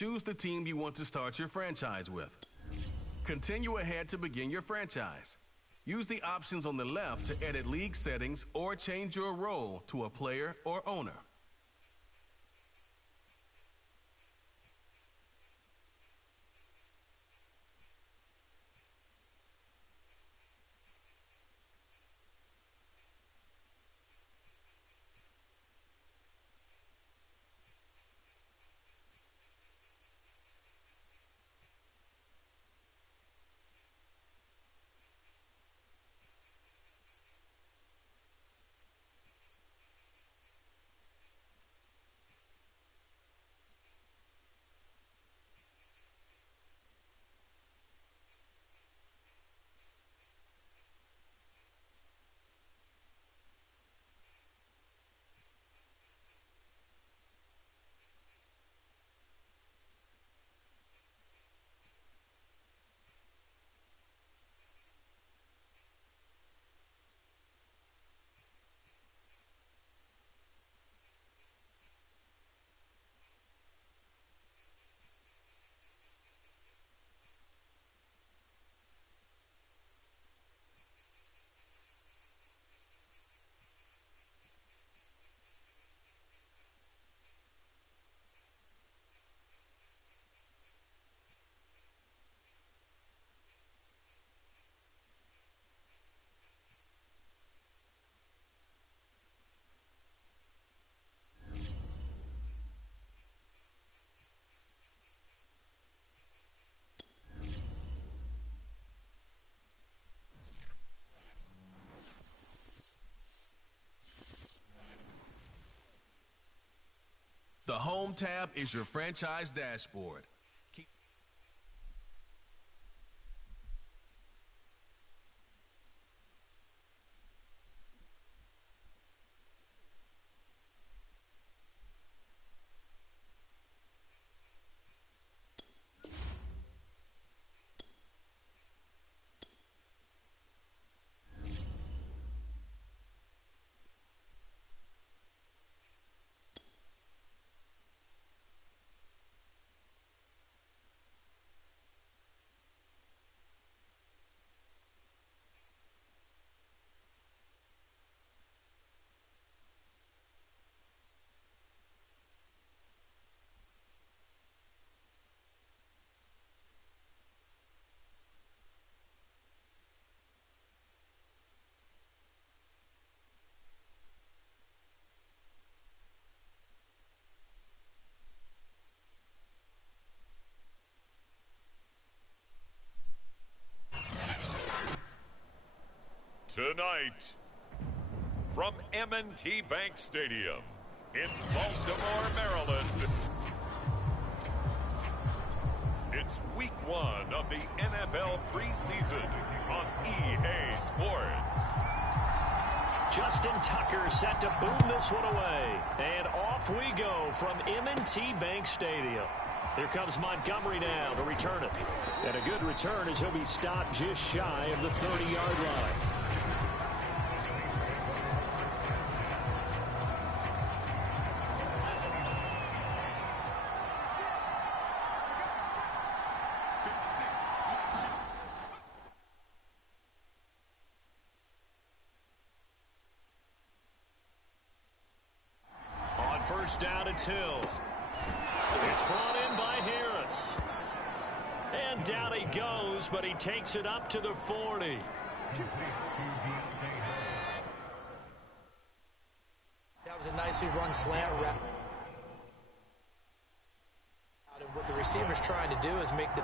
choose the team you want to start your franchise with. Continue ahead to begin your franchise. Use the options on the left to edit league settings or change your role to a player or owner. The Home tab is your franchise dashboard. Tonight, from M&T Bank Stadium in Baltimore, Maryland, it's week 1 of the NFL preseason on EA Sports. Justin Tucker set to boom this one away. And off we go from M&T Bank Stadium. Here comes Montgomery now to return it. And a good return as he'll be stopped just shy of the 30-yard line. First down, it's Hill. It's brought in by Harris. And down he goes, but he takes it up to the 40. That was a nicely run slant route. And what the receiver's trying to do is make the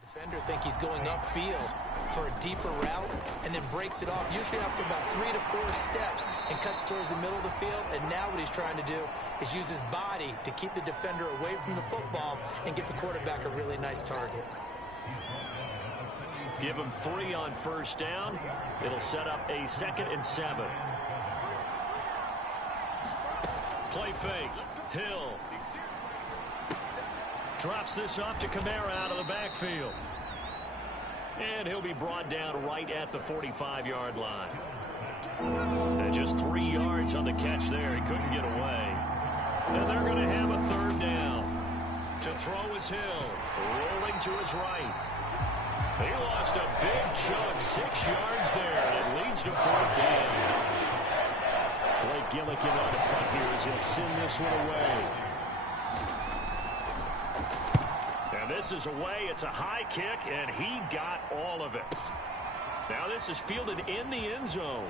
defender think he's going upfield for a deeper route, and then breaks it off, usually after about 3 to 4 steps, and cuts towards the middle of the field. And now what he's trying to do is use his body to keep the defender away from the football and get the quarterback a really nice target. Give him 3 on first down. It'll set up a 2nd and 7. Play fake. Hill drops this off to Kamara out of the backfield. And he'll be brought down right at the 45-yard line. And just 3 yards. yards on the catch there. He couldn't get away. And they're going to have a third down. To throw is Hill, rolling to his right. He lost a big chunk, 6 yards there, and it leads to fourth down. Blake Gillikin on the punt here as he'll send this one away. And this is away. It's a high kick, and he got all of it. Now this is fielded in the end zone.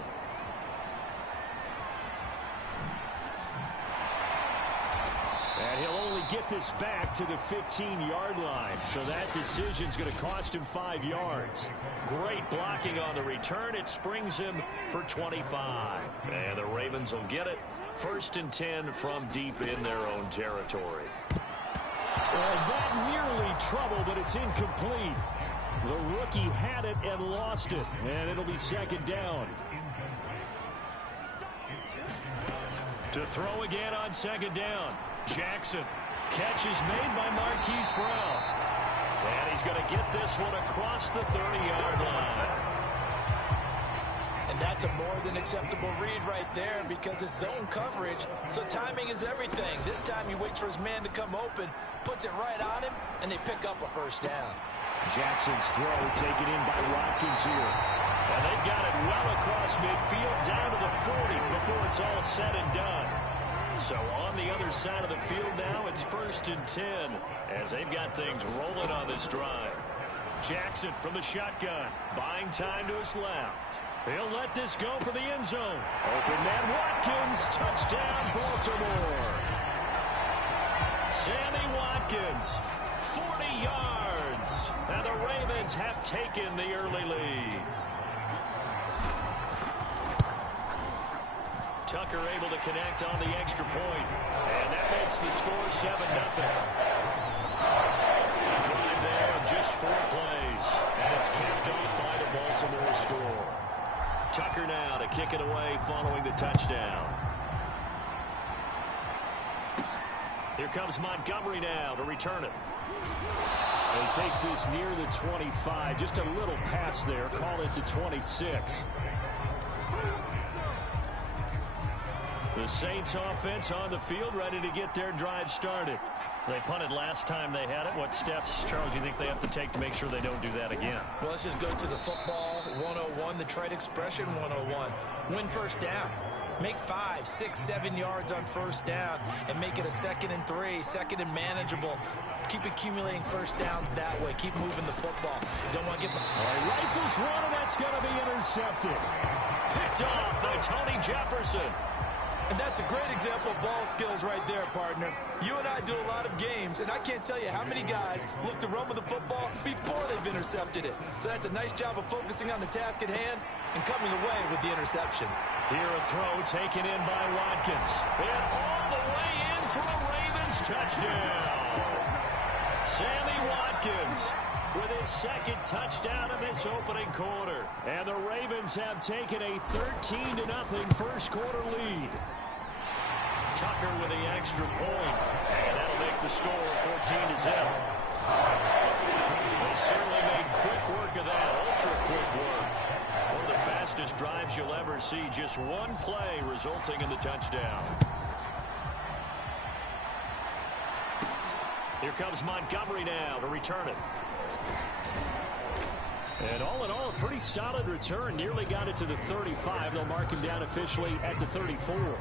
And he'll only get this back to the 15-yard line. So that decision's going to cost him 5 yards. Great blocking on the return. It springs him for 25. And the Ravens will get it. 1st and 10 from deep in their own territory. Well, that nearly trouble, but it's incomplete. The rookie had it and lost it. And it'll be 2nd down. To throw again on 2nd down. Jackson. Catch is made by Marquise Brown. And he's going to get this one across the 30-yard line. And that's a more than acceptable read right there because it's zone coverage. So timing is everything. This time he waits for his man to come open, puts it right on him, and they pick up a 1st down. Jackson's throw taken in by Watkins here. And they've got it well across midfield down to the 40 before it's all said and done. So on the other side of the field now, it's 1st and 10 as they've got things rolling on this drive. Jackson from the shotgun, buying time to his left. He'll let this go for the end zone. Open man Watkins, touchdown Baltimore. Sammy Watkins, 40 yards. And the Ravens have taken the early lead. Tucker able to connect on the extra point. And that makes the score 7-0. Drive there of just 4 plays. And it's capped off by the Baltimore score. Tucker now to kick it away following the touchdown. Here comes Montgomery now to return it. He takes this near the 25. Just a little pass there. Call it the 26. The Saints offense on the field ready to get their drive started. They punted last time they had it. What steps, Charles, do you think they have to take to make sure they don't do that again? Well, let's just go to the football 101, the trade expression 101. Win 1st down. Make 5, 6, 7 yards on 1st down and make it a 2nd and 3, 2nd and manageable. Keep accumulating 1st downs that way. Keep moving the football. You don't want to get... All right, rifles one, and that's going to be intercepted. Picked off by Tony Jefferson. And that's a great example of ball skills right there, partner. You and I do a lot of games, and I can't tell you how many guys look to run with the football before they've intercepted it. So that's a nice job of focusing on the task at hand and coming away with the interception. Here a throw taken in by Watkins. And all the way in for a Ravens touchdown. Sammy Watkins with his 2nd touchdown in this opening quarter. And the Ravens have taken a 13-0 1st quarter lead. Tucker with the extra point. And that'll make the score 14-0. They certainly made quick work of that, ultra-quick work. One of the fastest drives you'll ever see. Just one play resulting in the touchdown. Here comes Montgomery now to return it. And all in all, a pretty solid return. Nearly got it to the 35. They'll mark him down officially at the 34.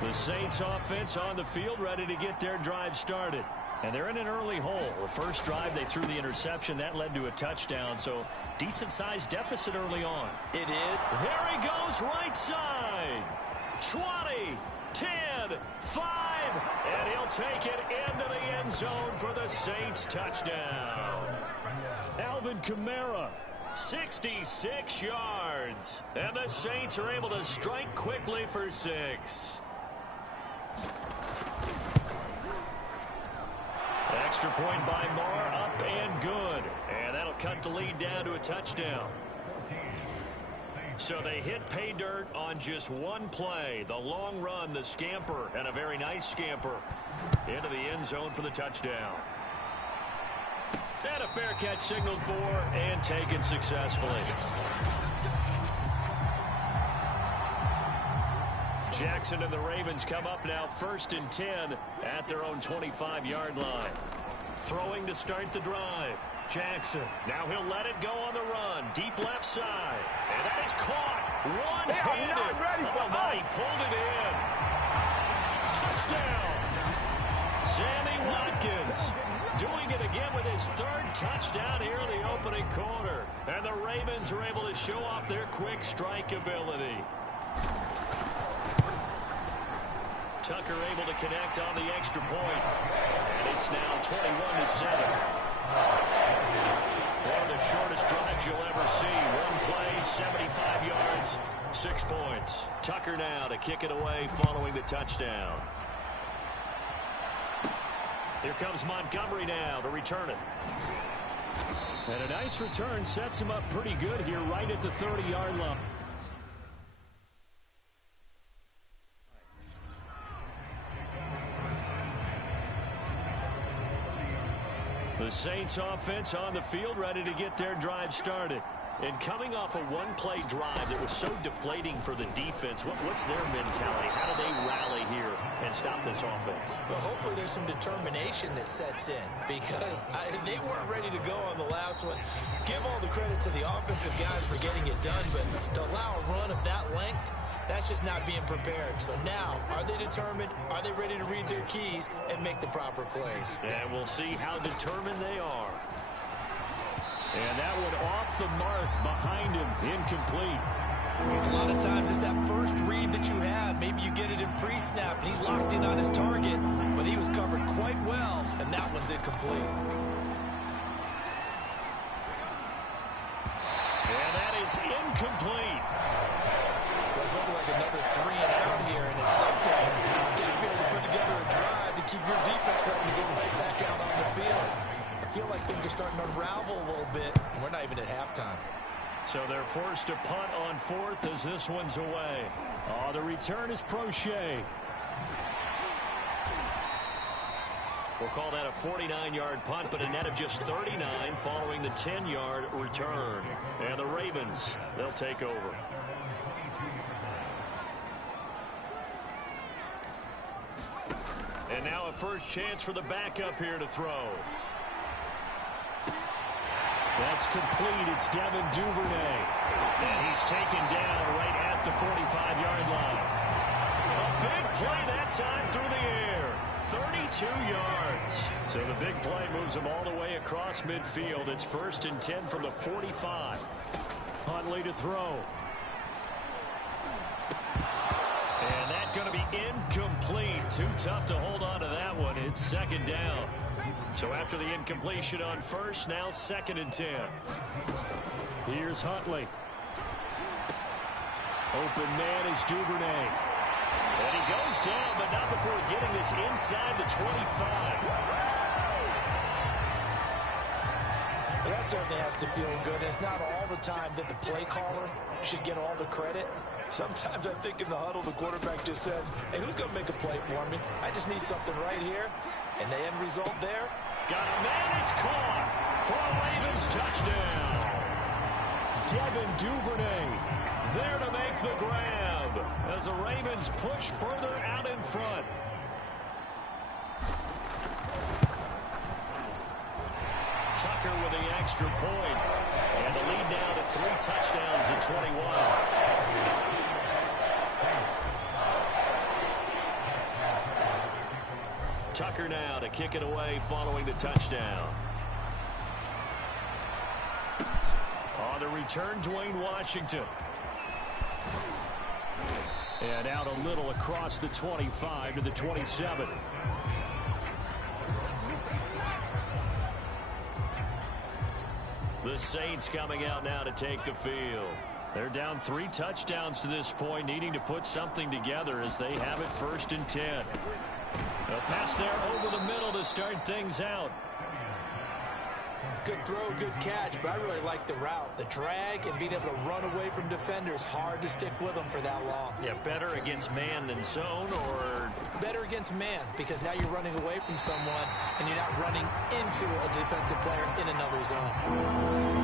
The Saints offense on the field ready to get their drive started. And they're in an early hole. The first drive, they threw the interception. That led to a touchdown. So decent-sized deficit early on. It is. There he goes, right side. 20, 10, 5. And he'll take it into the end zone for the Saints touchdown. Alvin Kamara, 66 yards. And the Saints are able to strike quickly for 6. Extra point by Moore, up and good. And that'll cut the lead down to a touchdown. So they hit pay dirt on just one play. The long run, the scamper, and a very nice scamper into the end zone for the touchdown. And a fair catch signaled for and taken successfully. Jackson and the Ravens come up now 1st and 10 at their own 25-yard line. Throwing to start the drive. Jackson. Now he'll let it go on the run. Deep left side. And that is caught. One-handed. He pulled it in. Touchdown. Sammy Watkins doing it again with his 3rd touchdown here in the opening quarter. And the Ravens are able to show off their quick strike ability. Tucker able to connect on the extra point. And it's now 21-7. One of the shortest drives you'll ever see. One play, 75 yards, 6 points. Tucker now to kick it away following the touchdown. Here comes Montgomery now to return it. And a nice return sets him up pretty good here right at the 30-yard line. The Saints offense on the field ready to get their drive started. And coming off a one-play drive that was so deflating for the defense, what's their mentality? How do they rally here and stop this offense? Well, hopefully there's some determination that sets in because they weren't ready to go on the last one. Give all the credit to the offensive guys for getting it done, but to allow a run of that length, that's just not being prepared. So now, are they determined? Are they ready to read their keys and make the proper plays? And we'll see how determined they are. And that one off the mark behind him, incomplete. A lot of times it's that first read that you have. Maybe you get it in pre-snap, and he locked in on his target, but he was covered quite well, and that one's incomplete. And that is incomplete. It's looking like another 3 and out here, and at some point, you got to be able to put together a drive to keep your defense ready to go right back out on the field. I feel like things are starting to unravel a little bit, and we're not even at halftime. So they're forced to punt on 4th as this one's away. Oh, the return is Prochet. We'll call that a 49-yard punt, but a net of just 39 following the 10-yard return. And the Ravens, they'll take over. And now a first chance for the backup here to throw. That's complete. It's Devin Duvernay. And he's taken down right at the 45-yard line. A big play that time through the air. 32 yards. So the big play moves him all the way across midfield. It's 1st and 10 from the 45. Huntley to throw. And that's going to be incomplete. Too tough to hold on to that one. It's 2nd down. So after the incompletion on 1st, now 2nd and 10. Here's Huntley. Open man is Duvernay. And he goes down, but not before getting this inside the 25. Well, that certainly has to feel good. It's not all the time that the play caller should get all the credit. Sometimes I think in the huddle, the quarterback just says, hey, who's going to make a play for me? I just need something right here. And the end result there. Got a man, it's caught for a Ravens touchdown. Devin Duvernay there to make the grab as the Ravens push further out in front. Tucker with the extra point. And the lead now to 3 touchdowns at 21. Tucker now to kick it away following the touchdown. On the return, Dwayne Washington. And out a little across the 25 to the 27. The Saints coming out now to take the field. They're down 3 touchdowns to this point, needing to put something together as they have it 1st and 10. A pass there over the middle to start things out. Good throw, good catch, but I really like the route. The drag and being able to run away from defenders, hard to stick with them for that long. Yeah, better against man than zone, or? Better against man, because now you're running away from someone and you're not running into a defensive player in another zone.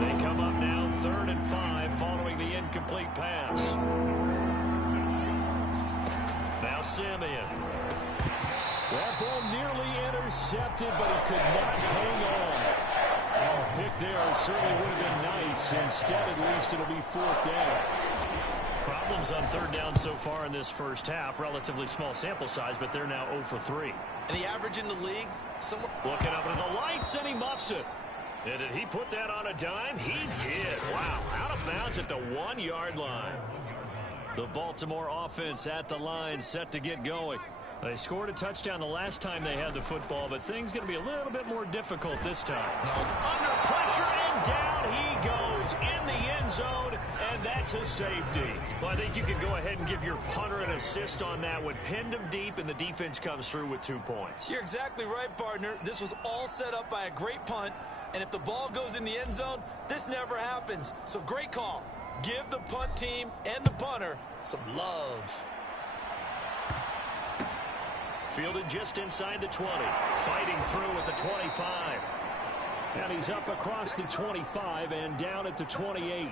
They come up now 3rd and 5 following the incomplete pass. Simeon. That ball nearly intercepted, but he could not hang on. Oh, pick there certainly would have been nice. Instead, at least, it'll be 4th down. Problems on 3rd down so far in this first half. Relatively small sample size, but they're now 0 for 3. And the average in the league, looking up at the lights, and he muffs it. And did he put that on a dime? He did. Wow, out of bounds at the 1-yard line. The Baltimore offense at the line, set to get going. They scored a touchdown the last time they had the football, but things going to be a little bit more difficult this time. Under pressure, and down he goes in the end zone, and that's a safety. Well, I think you can go ahead and give your punter an assist on that one. Pinned him deep, and the defense comes through with 2 points. You're exactly right, partner. This was all set up by a great punt, and if the ball goes in the end zone, this never happens. So great call. Give the punt team and the punter some love. Fielded just inside the 20. Fighting through at the 25. And he's up across the 25 and down at the 28.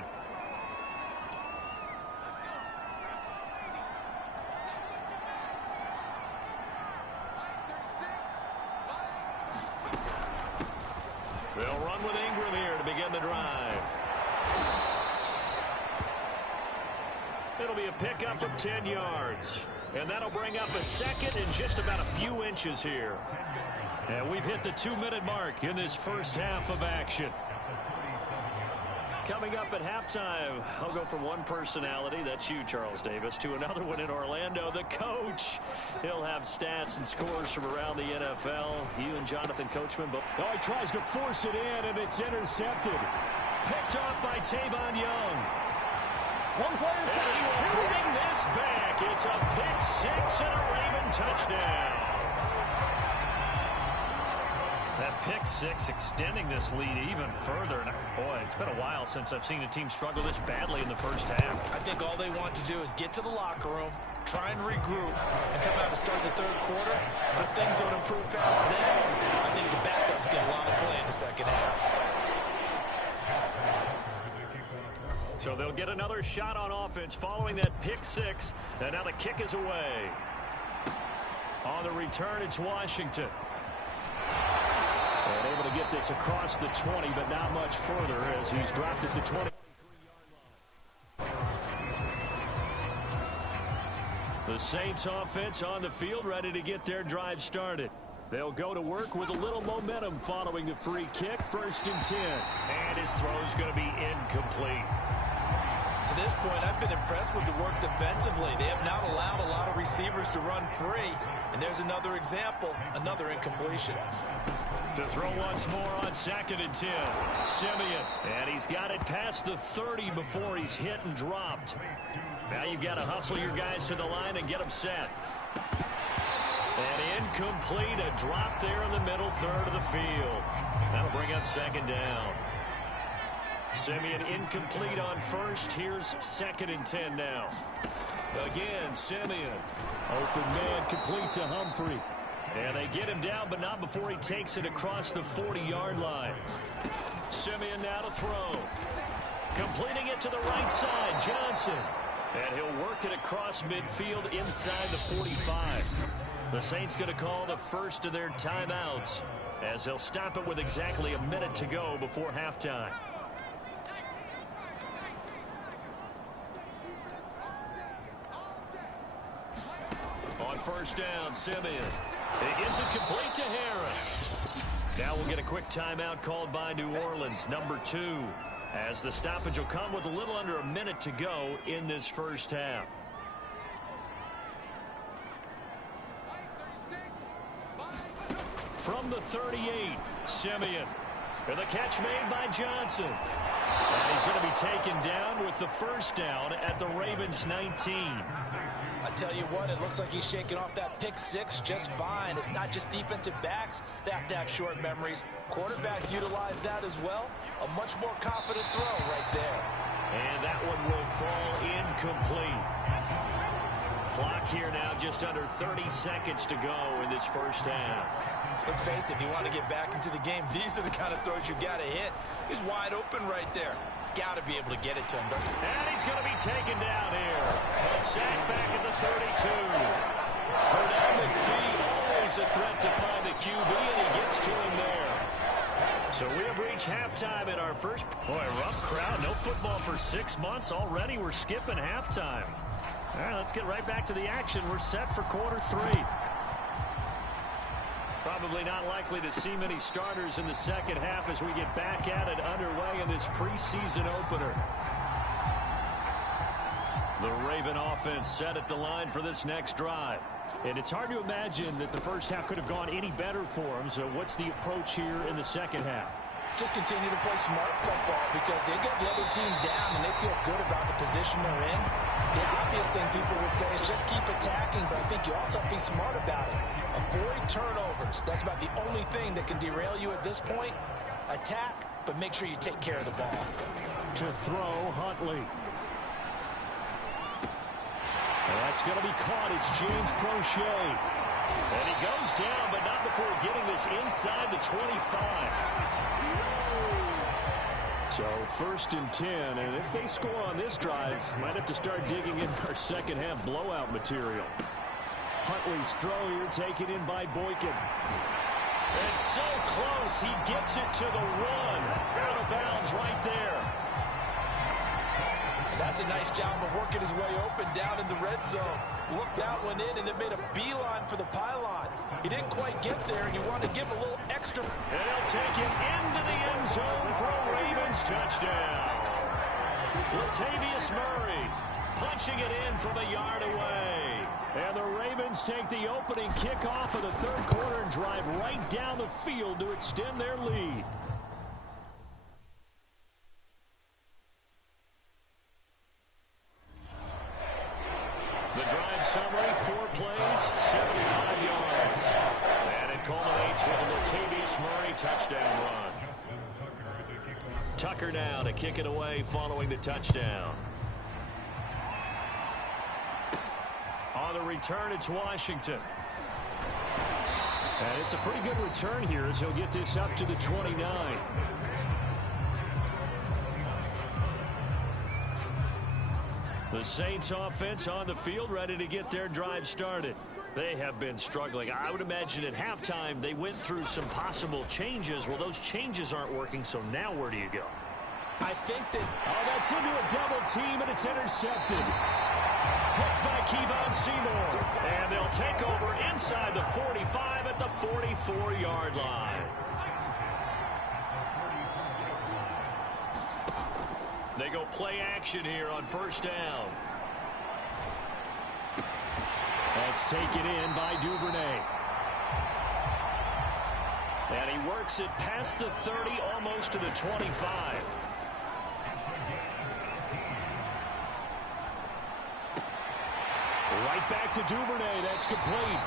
They'll run with Ingram here to begin the drive. It'll be a pickup of 10 yards. And that'll bring up a second and just about a few inches here. And we've hit the 2-minute mark in this first half of action. Coming up at halftime, I'll go from one personality, that's you, Charles Davis, to another one in Orlando, the coach. He'll have stats and scores from around the NFL. You and Jonathan Coachman. But oh, he tries to force it in, and it's intercepted. Picked off by Tavon Young. One play and he will bring this back. It's a pick six and a Raven touchdown. That pick six extending this lead even further. And boy, it's been a while since I've seen a team struggle this badly in the first half. I think all they want to do is get to the locker room, try and regroup, and come out to start the third quarter. But if things don't improve past then, I think the backups get a lot of play in the second half. So they'll get another shot on offense following that pick six. And now the kick is away. On the return, it's Washington. And able to get this across the 20, but not much further as he's dropped it to 20. The Saints offense on the field, ready to get their drive started. They'll go to work with a little momentum following the free kick. 1st and 10. And his throw's going to be incomplete. To this point, I've been impressed with the work defensively. They have not allowed a lot of receivers to run free. And there's another example, another incompletion. To throw once more on 2nd and 10. Simeon. And he's got it past the 30 before he's hit and dropped. Now you've got to hustle your guys to the line and get them set. And incomplete, a drop there in the middle third of the field. That'll bring up 2nd down. Simeon incomplete on first. Here's 2nd and 10 now. Again, Simeon. Open man complete to Humphrey. And they get him down, but not before he takes it across the 40-yard line. Simeon now to throw. Completing it to the right side, Johnson. And he'll work it across midfield inside the 45. The Saints going to call the first of their timeouts as they'll stop it with exactly a minute to go before halftime. On 1st down, Simeon. He gives it complete to Harris. Now we'll get a quick timeout called by New Orleans, number 2, as the stoppage will come with a little under a minute to go in this first half. From the 38, Simeon. And the catch made by Johnson. And he's going to be taken down with the 1st down at the Ravens 19. I tell you what, it looks like he's shaking off that pick six just fine. It's not just defensive backs that have to have short memories. Quarterbacks utilize that as well. A much more confident throw right there. And that one will fall incomplete. Clock here now just under 30 seconds to go in this first half. Let's face it, if you want to get back into the game, these are the kind of throws you got to hit. He's wide open right there. Got to be able to get it to him. And he's going to be taken down here. A sack back at the 32. Pernell McPhee, always a threat to find the QB, and he gets to him there. So we have reached halftime in our first. Boy, rough crowd. No football for 6 months. Already we're skipping halftime. All right, let's get right back to the action. We're set for quarter 3. Probably not likely to see many starters in the second half as we get back at it underway in this preseason opener. The Raven offense set at the line for this next drive. And it's hard to imagine that the first half could have gone any better for them. So what's the approach here in the second half? Just continue to play smart football because they got the other team down and they feel good about the position they're in. The obvious thing people would say is just keep attacking, but I think you also have to be smart about it. Avoid turnovers. That's about the only thing that can derail you at this point. Attack, but make sure you take care of the ball. To throw, Huntley. Well, that's going to be caught. It's James Prochet. And he goes down, but not before getting this inside the 25. So 1st and 10, and if they score on this drive, might have to start digging in our second half blowout material. Huntley's throw here taken in by Boykin. And so close, he gets it to the 1. Out of bounds right there. That's a nice job of working his way open down in the red zone. Looked that one in and it made a beeline for the pylon. He didn't quite get there and you want to give a little extra. And he'll take it into the end zone for a Ravens touchdown. Latavius Murray punching it in from a yard away. And the Ravens take the opening kickoff of the third quarter and drive right down the field to extend their lead. The drive summary, 4 plays, 75 yards. And it culminates with a Latavius Murray touchdown run. Tucker now to kick it away following the touchdown. On the return, it's Washington. And it's a pretty good return here as he'll get this up to the 29. The Saints offense on the field ready to get their drive started. They have been struggling. I would imagine at halftime they went through some possible changes. Well, those changes aren't working, so now where do you go? I think that... Oh, that's into a double team, and it's intercepted. Picked by Kevon Seymour. And they'll take over inside the 45 at the 44-yard line. They go play action here on first down. That's taken in by Duvernay. And he works it past the 30, almost to the 25. Right back to Duvernay. That's complete.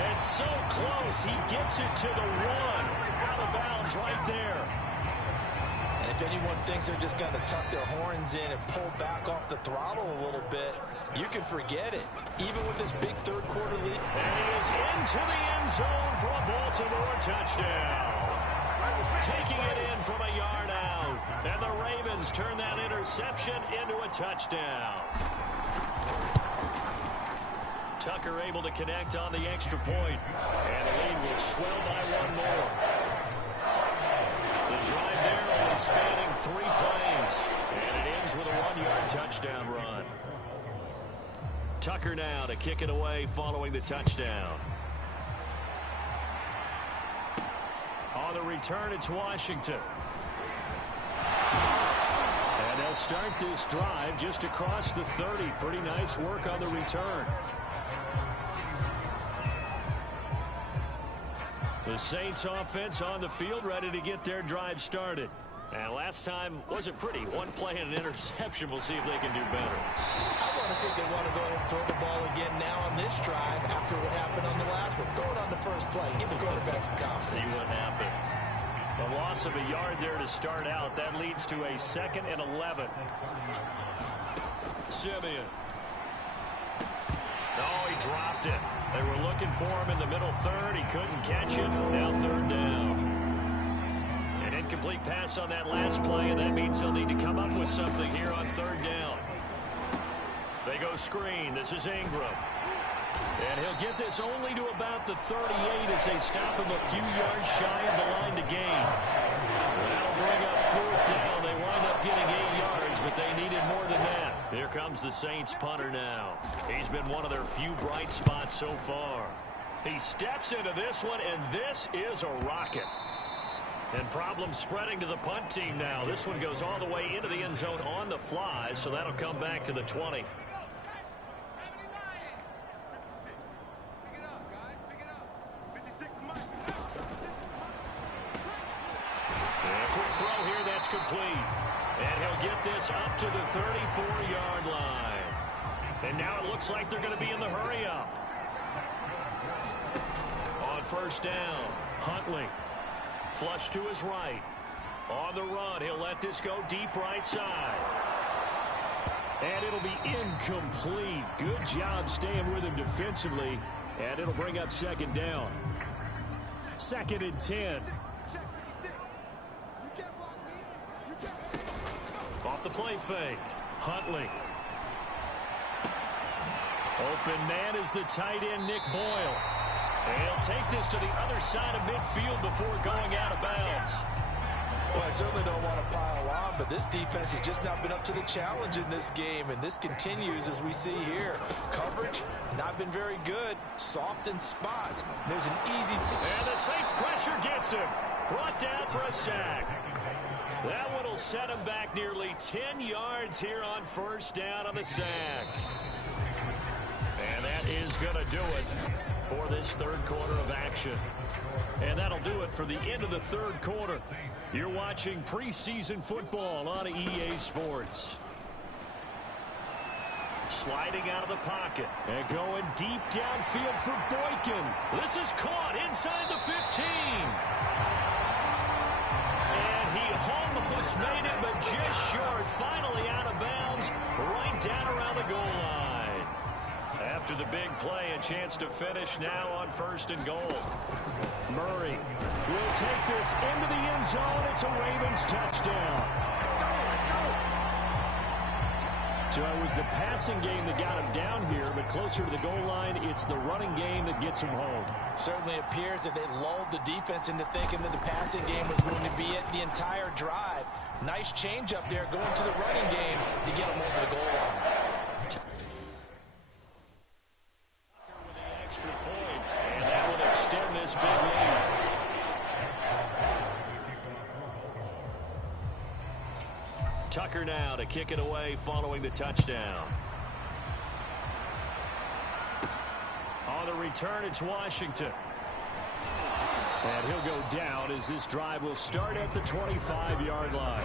And so close, he gets it to the 1. Out of bounds right there. And if anyone thinks they're just going to tuck their horns in and pull back off the throttle a little bit, you can forget it. Even with this big third quarter lead. And he is into the end zone for a Baltimore touchdown. Taking it in from a yard out. And the Ravens turn that interception into a touchdown. Tucker able to connect on the extra point. And the lead will swell by 1 more. The drive there only spanning 3 plays. And it ends with a 1-yard touchdown run. Tucker now to kick it away following the touchdown. On the return, it's Washington. And they'll start this drive just across the 30. Pretty nice work on the return. The Saints offense on the field ready to get their drive started. And last time wasn't pretty. 1 play and an interception. We'll see if they can do better. I want to see if they want to go ahead and throw the ball again now on this drive after what happened on the last one. Throw it on the first play. Give the quarterback some confidence. See what happens. A loss of a yard there to start out. That leads to a 2nd and 11. Simeon. Oh, he dropped it. They were looking for him in the middle third. He couldn't catch it. Now 3rd down. An incomplete pass on that last play, and that means he'll need to come up with something here on 3rd down. They go screen. This is Ingram. And he'll get this only to about the 38 as they stop him a few yards shy of the line to gain. That'll bring up 4th down. They wind up getting 8 yards, but they needed more than that. Here comes the Saints punter now. He's been one of their few bright spots so far. He steps into this one, and this is a rocket. And problems spreading to the punt team now. This one goes all the way into the end zone on the fly, so that'll come back to the 20. Throw here, that's complete. And he'll get this up to the 34-yard line. And now it looks like they're going to be in the hurry-up. On 1st down, Huntley. Flush to his right. On the run, he'll let this go deep right side. And it'll be incomplete. Good job staying with him defensively. And it'll bring up 2nd down. 2nd and 10. Off the play fake. Huntley. Open man is the tight end, Nick Boyle. And he'll take this to the other side of midfield before going out of bounds. Well, I certainly don't want to pile on, but this defense has just not been up to the challenge in this game, and this continues as we see here. Coverage, not been very good. Soft in spots. There's an easy... And the Saints pressure gets him. Brought down for a sack. That one will set him back nearly 10 yards here on 1st down on the sack. And that is going to do it for this 3rd quarter of action. And that'll do it for the end of the 3rd quarter. You're watching preseason football on EA Sports. Sliding out of the pocket and going deep downfield for Boykin. This is caught inside the 15. And he almost made it, but just short. Finally out of bounds, right down around the goal line. After the big play, a chance to finish now on 1st and goal. Murray will take this into the end zone. It's a Ravens touchdown. So it was the passing game that got him down here, but closer to the goal line, it's the running game that gets him home. Certainly appears that they lulled the defense into thinking that the passing game was going to be it the entire drive. Nice change up there going to the running game to get him over the goal line. With the extra point, and that will extend this big lead. Tucker now to kick it away following the touchdown. On the return, it's Washington. And he'll go down as this drive will start at the 25-yard line.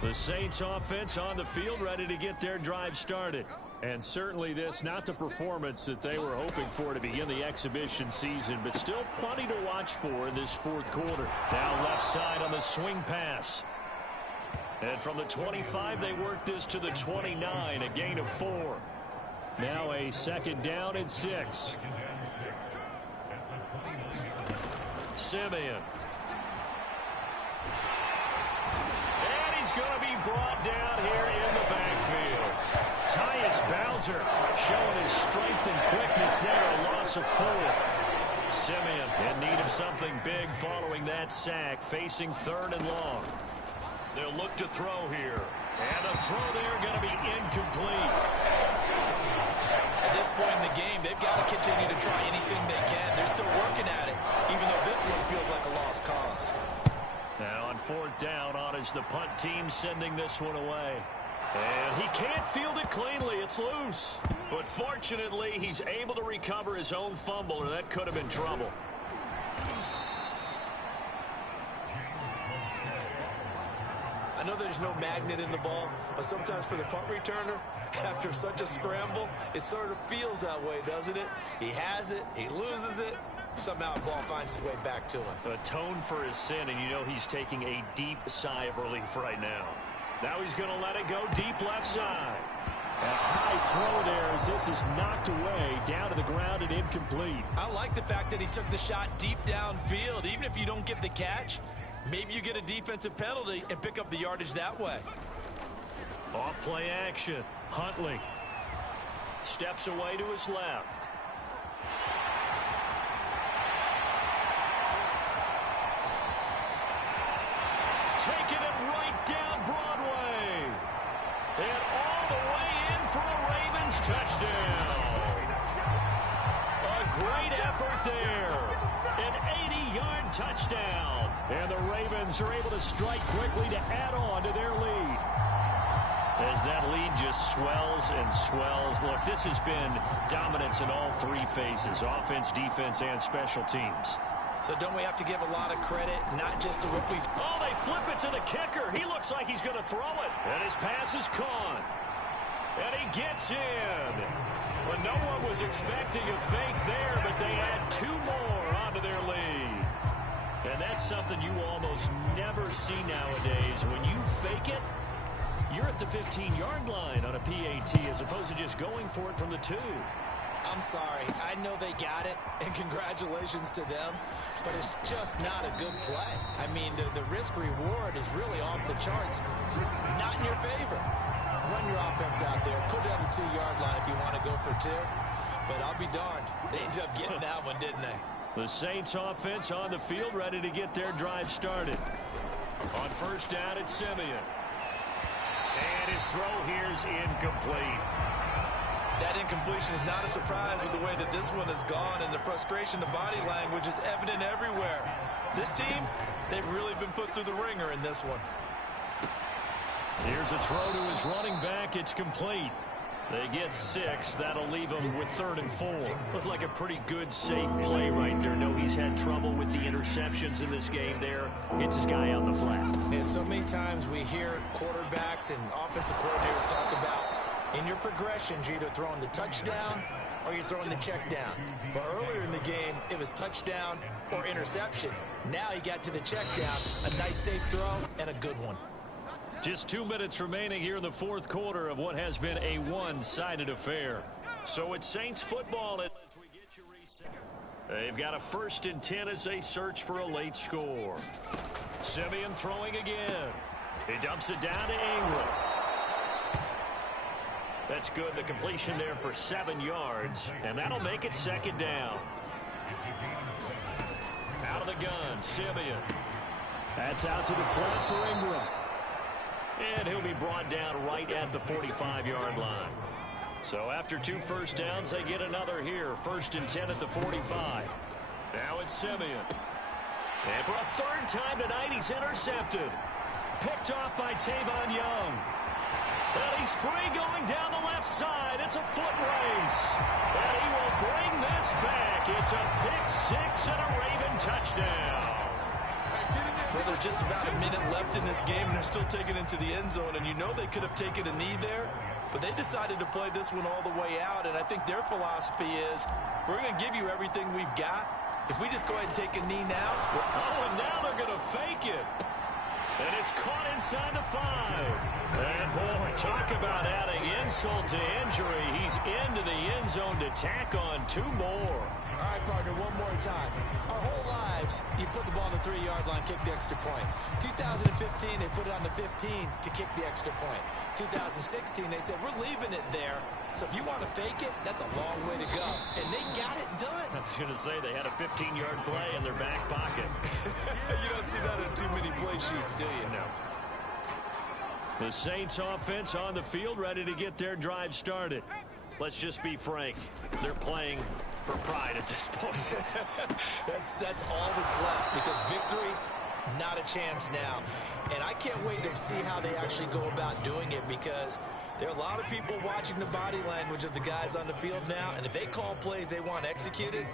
The Saints offense on the field ready to get their drive started. And certainly this not the performance that they were hoping for to begin the exhibition season, but still plenty to watch for in this 4th quarter. Down left side on the swing pass. And from the 25, they work this to the 29, a gain of 4. Now a 2nd down and 6. Simeon. And he's going to be brought down here in the backfield. Tyus Bowser showing his strength and quickness there, a loss of 4. Simeon in need of something big following that sack, facing 3rd and long. They'll look to throw here. And the throw there going to be incomplete. At this point in the game, they've got to continue to try anything they can. They're still working at it, even though this one feels like a lost cause. Now on 4th down, on is the punt team sending this one away. And he can't field it cleanly. It's loose. But fortunately, he's able to recover his own fumble, or that could have been trouble. I know there's no magnet in the ball, but sometimes for the punt returner, after such a scramble, it sort of feels that way, doesn't it? He has it, he loses it, somehow the ball finds its way back to him. Atone for his sin, and you know he's taking a deep sigh of relief right now. Now he's going to let it go deep left side. A high throw there as this is knocked away, down to the ground and incomplete. I like the fact that he took the shot deep downfield. Even if you don't get the catch, maybe you get a defensive penalty and pick up the yardage that way. Off play action. Huntley steps away to his left. Taking it right down Broadway. And all the way in for a Ravens touchdown. A great effort there. An 80-yard touchdown. And the Ravens are able to strike quickly to add on to their lead. As that lead just swells and swells. Look, this has been dominance in all three phases. Offense, defense, and special teams. So don't we have to give a lot of credit, not just to what we've... Oh, they flip it to the kicker. He looks like he's going to throw it. And his pass is caught. And he gets in. Well, no one was expecting a fake there, but they add two more onto their lead. And that's something you almost never see nowadays. When you fake it, you're at the 15-yard line on a PAT as opposed to just going for it from the 2. I'm sorry. I know they got it, and congratulations to them, but it's just not a good play. I mean, the risk-reward is really off the charts. Not in your favor. Run your offense out there. Put it on the 2-yard line if you want to go for 2. But I'll be darned. They ended up getting that one, didn't they? The Saints offense on the field, ready to get their drive started. On first down, it's Simeon. And his throw here is incomplete. That incompletion is not a surprise with the way that this one has gone, and the frustration, the body language is evident everywhere. This team, they've really been put through the ringer in this one. Here's a throw to his running back. It's complete. They get 6. That'll leave him with 3rd and 4. Looked like a pretty good, safe play right there. No, he's had trouble with the interceptions in this game there. Gets his guy on the flat. Yeah, so many times we hear quarterbacks and offensive coordinators talk about in your progressions, you're either throwing the touchdown or you're throwing the check down. But earlier in the game, it was touchdown or interception. Now he got to the check down, a nice safe throw, and a good one. Just 2 minutes remaining here in the 4th quarter of what has been a one-sided affair. So it's Saints football as we get you reset. They've got a 1st and 10 as they search for a late score. Simeon throwing again. He dumps it down to Ingram. That's good. The completion there for 7 yards, and that'll make it 2nd down. Out of the gun, Simeon. That's out to the flat for Ingram. And he'll be brought down right at the 45-yard line. So after 2 first downs, they get another here. 1st and 10 at the 45. Now it's Simeon. And for a 3rd time tonight, he's intercepted. Picked off by Tavon Young. And he's free going down the left side. It's a foot race. And he will bring this back. It's a pick 6 and a Raven touchdown. Well, there's just about a minute left in this game, and they're still taking it into the end zone. And you know they could have taken a knee there, but they decided to play this one all the way out. And I think their philosophy is, we're going to give you everything we've got. If we just go ahead and take a knee now. Oh, and now they're going to fake it. And it's caught inside the 5. And, boy, talk about adding insult to injury. He's into the end zone to tack on 2 more. All right, partner, one more time. Our whole lives, you put the ball on the 3-yard line, kick the extra point. 2015, they put it on the 15 to kick the extra point. 2016, they said, we're leaving it there. So if you want to fake it, that's a long way to go. And they got it done. I was going to say they had a 15-yard play in their back pocket. You don't see that in too many play sheets, do you? No. The Saints offense on the field, ready to get their drive started. Let's just be frank. They're playing for pride at this point. that's all that's left, because victory, not a chance now. And I can't wait to see how they actually go about doing it, because there are a lot of people watching the body language of the guys on the field now, and if they call plays they want executed,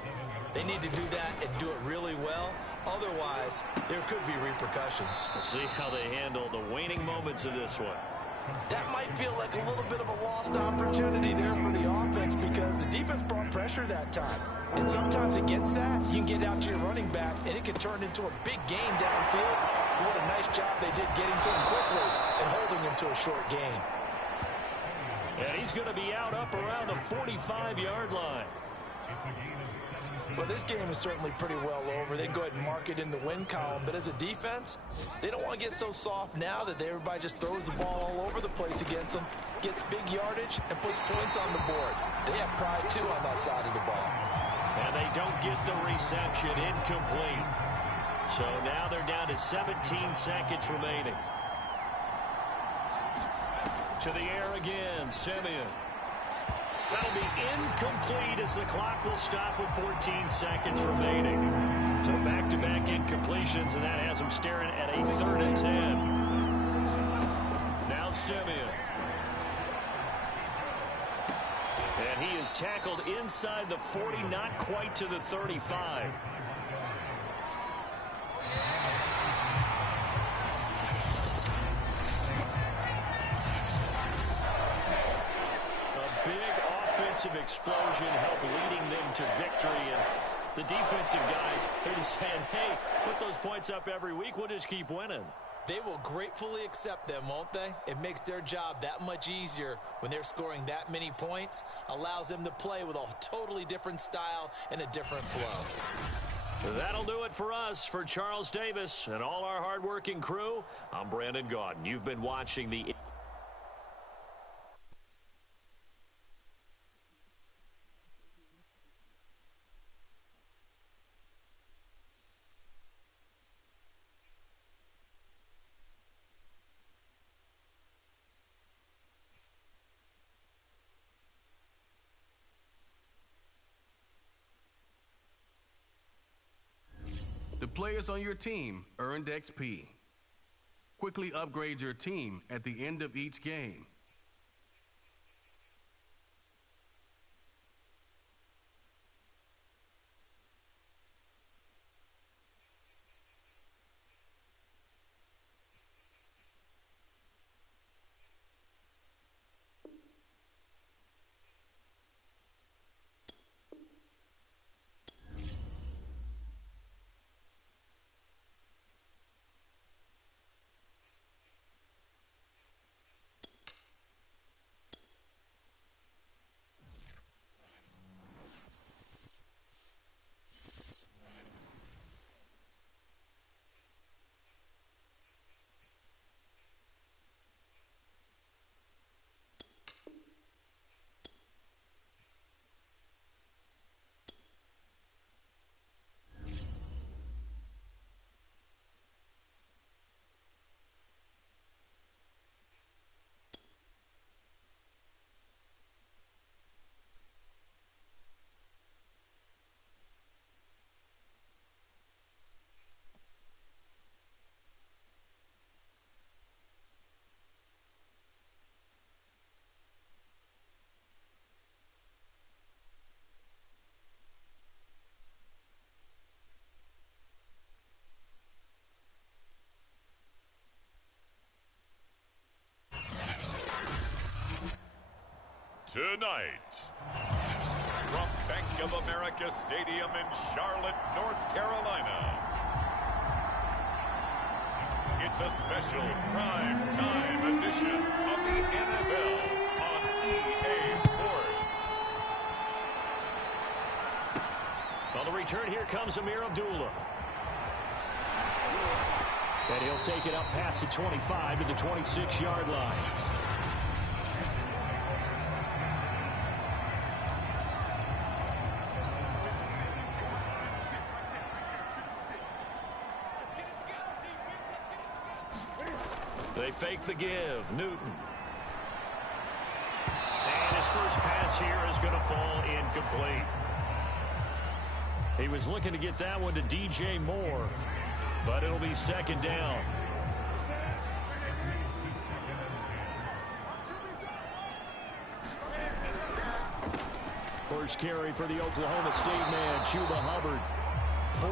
they need to do that and do it really well. Otherwise, there could be repercussions. We'll see how they handle the waning moments of this one. That might feel like a little bit of a lost opportunity there for the offense, because the defense brought pressure that time. And sometimes against that, you can get out to your running back, and it can turn into a big game downfield. But what a nice job they did getting to him quickly and holding him to a short gain. And he's going to be out up around the 45-yard line. Well, this game is certainly pretty well over. They can go ahead and mark it in the win column. But as a defense, they don't want to get so soft now that everybody just throws the ball all over the place against them, gets big yardage, and puts points on the board. They have pride, too, on that side of the ball. And they don't get the reception. Incomplete. So now they're down to 17 seconds remaining. To the air again, Simeon. That'll be incomplete as the clock will stop with 14 seconds remaining. So back-to-back incompletions, and that has them staring at a 3rd and 10. Now Simeon. And he is tackled inside the 40, not quite to the 35. Explosion help leading them to victory, and the defensive guys are just saying, hey, put those points up every week, we'll just keep winning. They will gratefully accept them, won't they? It makes their job that much easier when they're scoring that many points, allows them to play with a totally different style and a different flow. That'll do it for us. For Charles Davis and all our hardworking crew, I'm Brandon Gaudin. You've been watching the The players on your team earned XP. Quickly upgrade your team at the end of each game. Tonight, from Bank of America Stadium in Charlotte, North Carolina, it's a special prime time edition of the NFL on EA Sports. On the return, here comes Amir Abdullah. And he'll take it up past the 25 to the 26-yard line. They fake the give. Newton. And his first pass here is going to fall incomplete. He was looking to get that one to DJ Moore, but it'll be second down. First carry for the Oklahoma State man, Chuba Hubbard.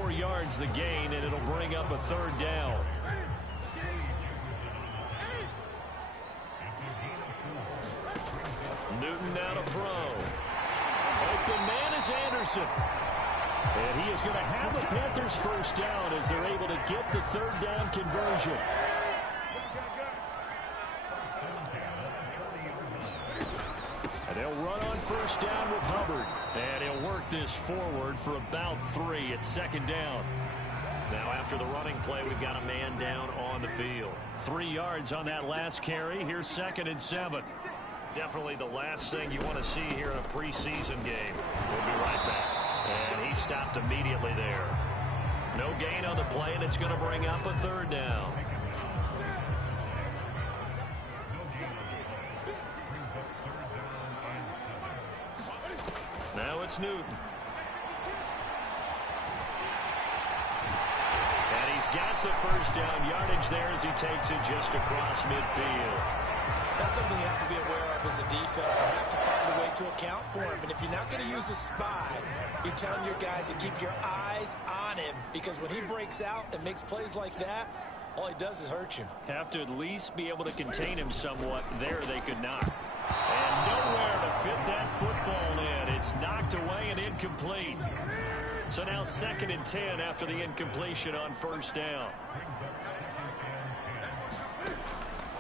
4 yards the gain, and it'll bring up a third down. Newton now to throw. Open man is Anderson. And he is going to have the Panthers first down as they're able to get the third down conversion. And they'll run on first down with Hubbard. And he'll work kick this forward for about 3 at second down. Now after the running play, we've got a man down on the field. 3 yards on that last carry. Here's 2nd and 7. Definitely the last thing you want to see here in a preseason game. We'll be right back. And he stopped immediately there. No gain on the play, and it's going to bring up a 3rd down. Now it's Newton. And he's got the 1st down yardage there as he takes it just across midfield. That's something you have to be aware of as a defense. You have to find a way to account for him. And if you're not going to use a spy, you're telling your guys to keep your eyes on him. Because when he breaks out and makes plays like that, all he does is hurt you. Have to at least be able to contain him somewhat. There they could not. And nowhere to fit that football in. It's knocked away and incomplete. So now 2nd and 10 after the incompletion on 1st down.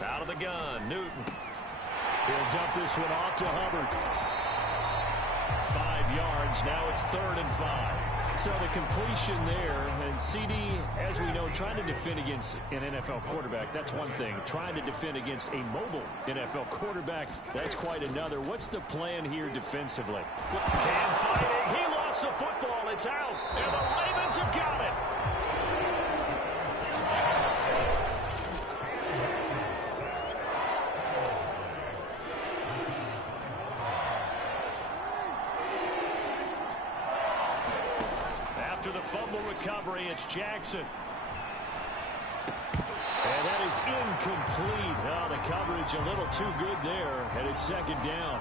Out of the gun, Newton. He'll dump this one off to Hubbard. 5 yards. Now it's 3rd and 5. So the completion there, and CD, as we know, trying to defend against an NFL quarterback, that's one thing. Trying to defend against a mobile NFL quarterback, that's quite another. What's the plan here defensively? Cam fighting. He lost the football. It's out. And the Ravens have got it. After the fumble recovery, it's Jackson. And that is incomplete. Oh, the coverage a little too good there, and it's 2nd down.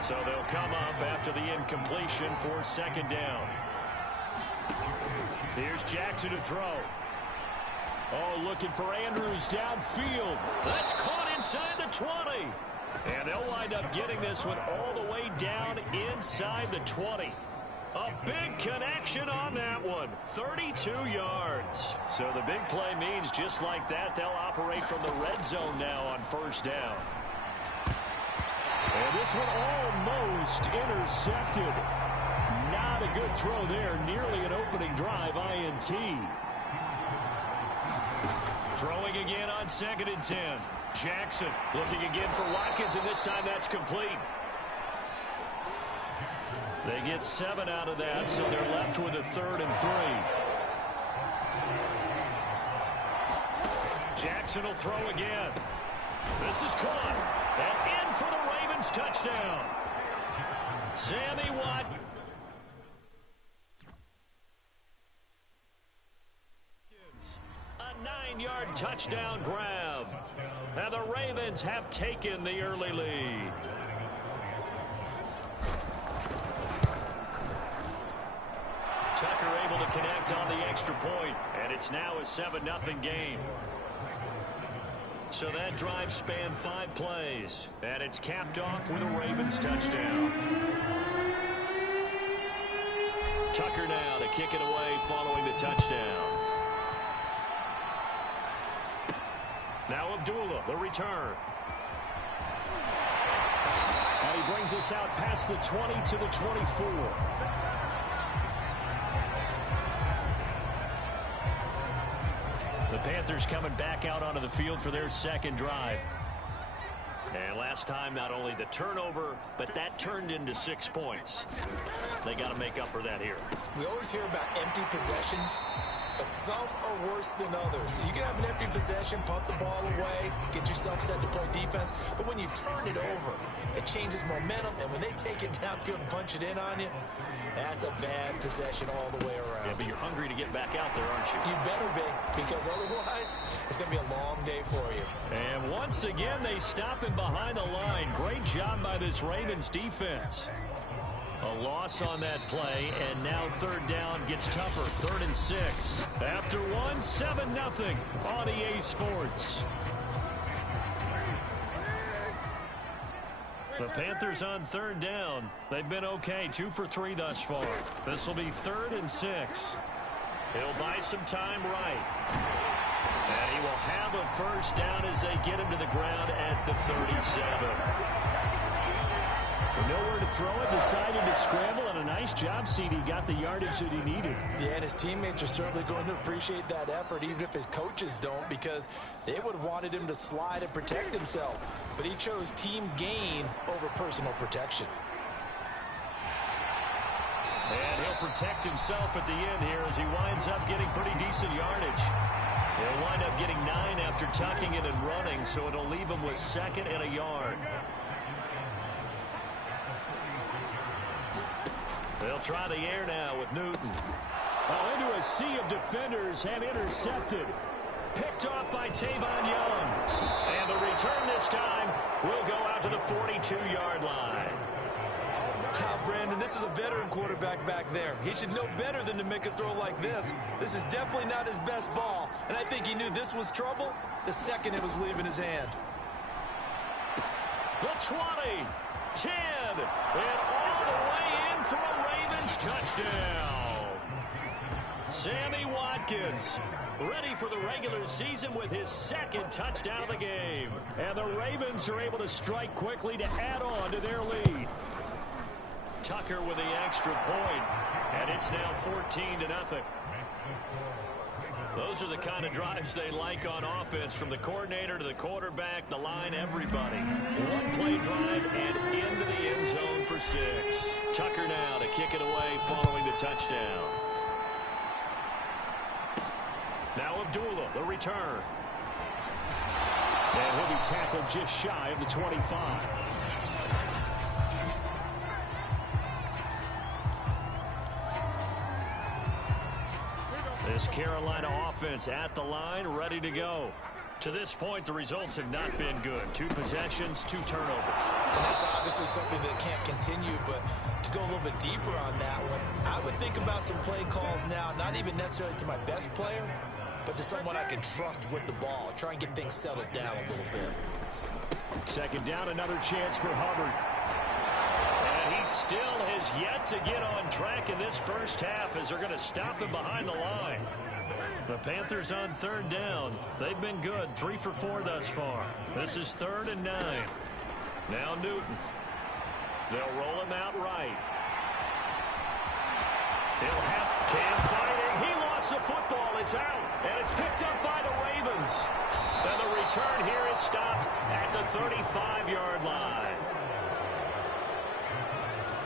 So they'll come up after the incompletion for 2nd down. Here's Jackson to throw. Oh, looking for Andrews downfield. That's caught inside the 20. And they'll wind up getting this one all the way down inside the 20. A big connection on that one. 32 yards. So the big play means just like that, they'll operate from the red zone now on 1st down. And this one almost intercepted. Not a good throw there. Nearly an opening drive INT. Throwing again on 2nd and 10. Jackson looking again for Watkins, and this time that's complete. They get 7 out of that, so they're left with a 3rd and 3. Jackson will throw again. This is caught. And in for the Ravens touchdown. Sammy Watt. A 9-yard touchdown grab. And the Ravens have taken the early lead. Tucker able to connect on the extra point, and it's now a 7-0 game. So that drive spanned 5 plays, and it's capped off with a Ravens touchdown. Tucker now to kick it away following the touchdown. Now Abdullah, the return. And he brings us out past the 20 to the 24. The Panthers coming back out onto the field for their 2nd drive. And last time, not only the turnover, but that turned into 6 points. They got to make up for that here. We always hear about empty possessions, but some are worse than others. You can have an empty possession, punt the ball away, get yourself set to play defense, but when you turn it over, it changes momentum, and when they take it downfield and punch it in on you, that's a bad possession all the way around. Yeah, but you're hungry to get back out there, aren't you? You better be, because otherwise, it's going to be a long day for you. And once again, they stop him behind the line. Great job by this Ravens defense. A loss on that play, and now 3rd down gets tougher. 3rd and 6. After one, 7-0 on EA Sports. The Panthers on 3rd down. They've been okay, 2 for 3 thus far. This will be 3rd and 6. He'll buy some time right. And he will have a 1st down as they get him to the ground at the 37. Nowhere to throw it, decided to scramble, and a nice job, CD. Got the yardage that he needed. Yeah, and his teammates are certainly going to appreciate that effort, even if his coaches don't, because they would have wanted him to slide and protect himself. But he chose team gain over personal protection. And he'll protect himself at the end here as he winds up getting pretty decent yardage. He'll wind up getting 9 after tucking it and running, so it'll leave him with 2nd and a yard. They'll try the air now with Newton. Oh, into a sea of defenders and intercepted. Picked off by Tavon Young. And the return this time will go out to the 42-yard line. Brandon, this is a veteran quarterback back there. He should know better than to make a throw like this. This is definitely not his best ball, and I think he knew this was trouble the second it was leaving his hand. The 20, 10, and all the way in for a Ravens touchdown. Sammy Watkins ready for the regular season with his 2nd touchdown of the game. And the Ravens are able to strike quickly to add on to their lead. Tucker with the extra point, and it's now 14-0. Those are the kind of drives they like on offense, from the coordinator to the quarterback, the line, everybody. One-play drive and into the end zone for 6. Tucker now to kick it away following the touchdown. Now Abdullah, the return. And he'll be tackled just shy of the 25. This Carolina offense at the line, ready to go. To this point, the results have not been good. 2 possessions, 2 turnovers. And that's obviously something that can't continue, but to go a little bit deeper on that one, I would think about some play calls now, not even necessarily to my best player, but to someone I can trust with the ball. Try and get things settled down a little bit. 2nd down, another chance for Hubbard. And he still has yet to get on track in this first half as they're going to stop him behind the line. The Panthers on 3rd down. They've been good, 3 for 4 thus far. This is 3rd and 9. Now Newton. They'll roll him out right. He'll have Cam fighting. He lost the football. It's out. And it's picked up by the Ravens. And the return here is stopped at the 35-yard line.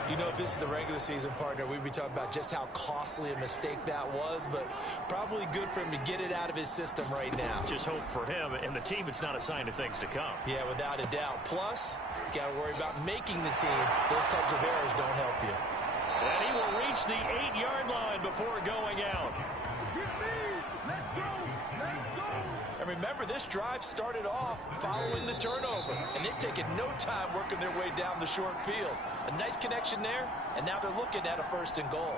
You know, if this is the regular season, partner, we'd be talking about just how costly a mistake that was, but probably good for him to get it out of his system right now. Just hope for him and the team it's not a sign of things to come. Yeah, without a doubt. Plus, you got to worry about making the team. Those types of errors don't help you. And he will reach the 8-yard line before going out. And remember, this drive started off following the turnover, and they've taken no time working their way down the short field. A nice connection there, and now they're looking at a 1st and goal.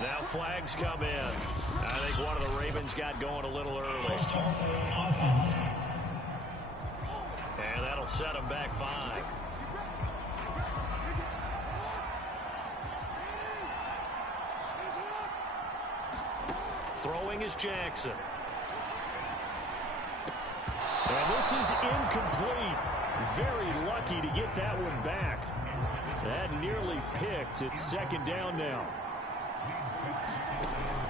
Now flags come in. I think one of the Ravens got going a little early. And that'll set them back 5. Throwing is Jackson. And this is incomplete. Very lucky to get that one back. That nearly picked. It's 2nd down now.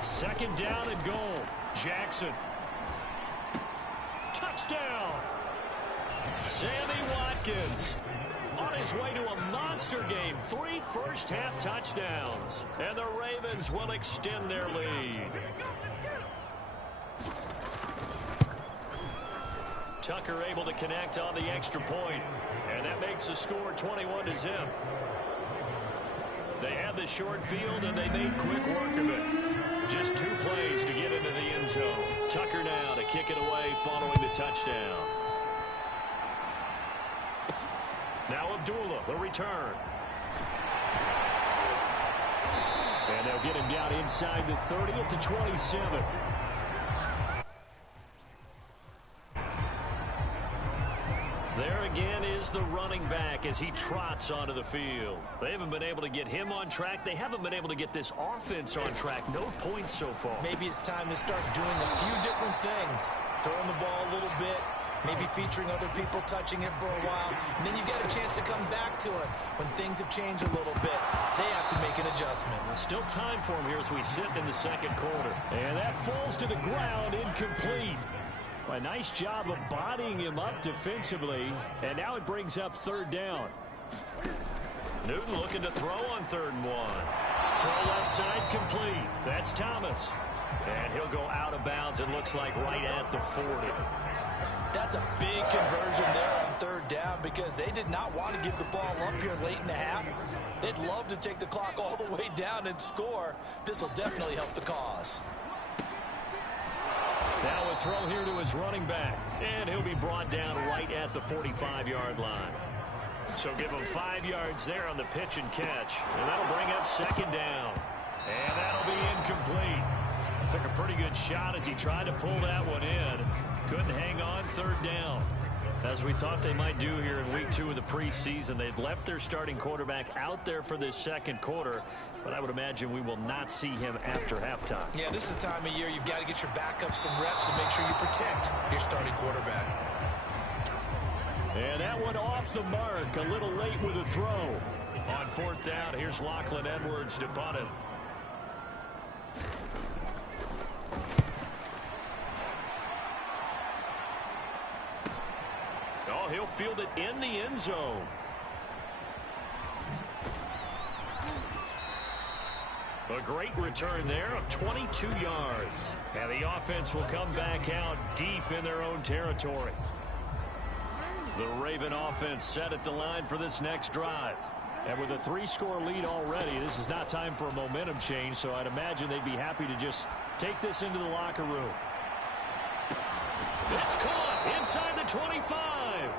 2nd down and goal. Jackson. Touchdown. Sammy Watkins on his way to a monster game. 3 first-half touchdowns. And the Ravens will extend their lead. Tucker able to connect on the extra point. And that makes the score 21-0. They had the short field, and they made quick work of it. Just 2 plays to get into the end zone. Tucker now to kick it away following the touchdown. Now Abdullah, the return. And they'll get him down inside the 30 at the 27. There again is is the running back as he trots onto the field. They haven't been able to get him on track. They haven't been able to get this offense on track. No points so far. Maybe it's time to start doing a few different things. Throwing the ball a little bit, maybe featuring other people touching it for a while, and then you get a chance to come back to it when things have changed a little bit. They have to make an adjustment. Still time for him here as we sit in the second quarter. And that falls to the ground, incomplete. A nice job of bodying him up defensively, and now it brings up third down. Newton looking to throw on 3rd and 1. Throw left side complete. That's Thomas. And he'll go out of bounds, it looks like, right at the 40. That's a big conversion there on 3rd down because they did not want to give the ball up here late in the half. They'd love to take the clock all the way down and score. This will definitely help the cause. Now a throw here to his running back, and he'll be brought down right at the 45-yard line. So give him 5 yards there on the pitch and catch, and that'll bring up 2nd down. And that'll be incomplete. Took a pretty good shot as he tried to pull that one in. Couldn't hang on 3rd down. As we thought they might do here in week 2 of the preseason, they'd left their starting quarterback out there for this second quarter, but I would imagine we will not see him after halftime. Yeah, this is the time of year you've got to get your backup some reps and make sure you protect your starting quarterback. And that one off the mark, a little late with a throw. On 4th down, here's Lachlan Edwards to punt it. Oh, he'll field it in the end zone. A great return there of 22 yards. And the offense will come back out deep in their own territory. The Raven offense set at the line for this next drive. And with a 3-score lead already, this is not time for a momentum change, so I'd imagine they'd be happy to just take this into the locker room. It's caught inside the 25.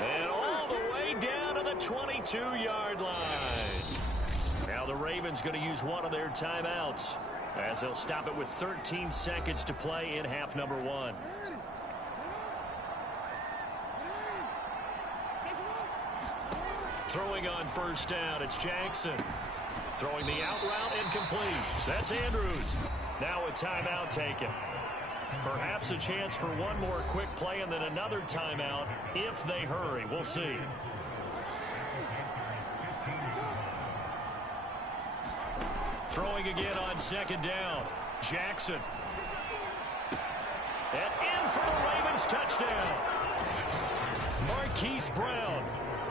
And all the way down to the 22-yard line. Now the Ravens going to use one of their timeouts as they'll stop it with 13 seconds to play in half number 1. Throwing on 1st down, it's Jackson. Throwing the out route incomplete. That's Andrews. Now a timeout taken. Perhaps a chance for one more quick play and then another timeout if they hurry. We'll see. Throwing again on 2nd down. Jackson. And in for the Ravens touchdown. Marquise Brown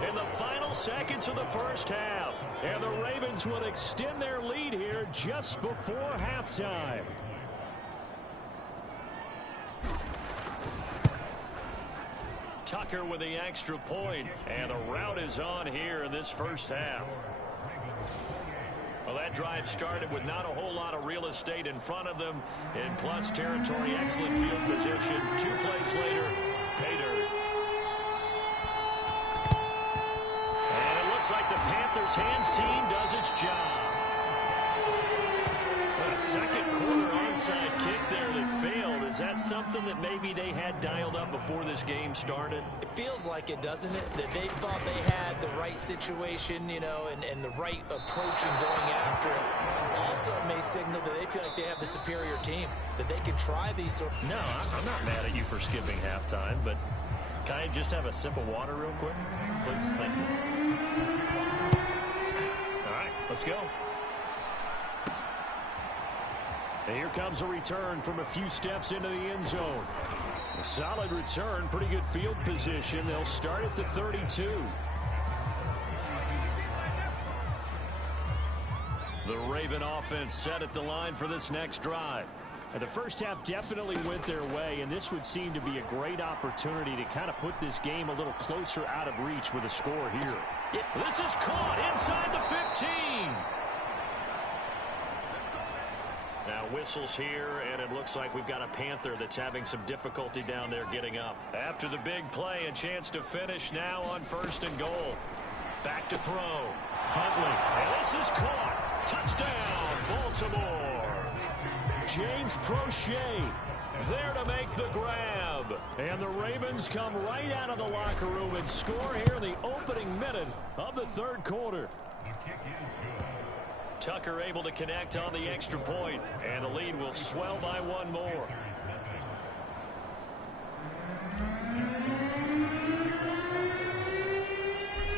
in the final seconds of the first half. And the Ravens will extend their lead here just before halftime. Tucker with the extra point, and the route is on here in this first half. Well, that drive started with not a whole lot of real estate in front of them. In plus territory, excellent field position. 2 plays later, pay dirt. And it looks like the Panthers' hands team does its job. A second quarter onside kick there that failed. Is that something that maybe they had dialed up before this game started? It feels like it, doesn't it? That they thought they had the right situation, you know, and the right approach in going after it. Also, it may signal that they feel like they have the superior team, that they can try these sort of... No, I'm not mad at you for skipping halftime, but can I just have a sip of water real quick? Please, thank you. All right, let's go. And here comes a return from a few steps into the end zone. A solid return, pretty good field position. They'll start at the 32. The Raven offense set at the line for this next drive. And the first half definitely went their way, and this would seem to be a great opportunity to kind of put this game a little closer out of reach with a score here. This is caught inside the 15. Now whistles here, and it looks like we've got a Panther that's having some difficulty down there getting up. After the big play, a chance to finish now on 1st and goal. Back to throw. Huntley. And this is caught. Touchdown, Baltimore. James Prochet there to make the grab. And the Ravens come right out of the locker room and score here in the opening minute of the third quarter. Tucker able to connect on the extra point, and the lead will swell by one more.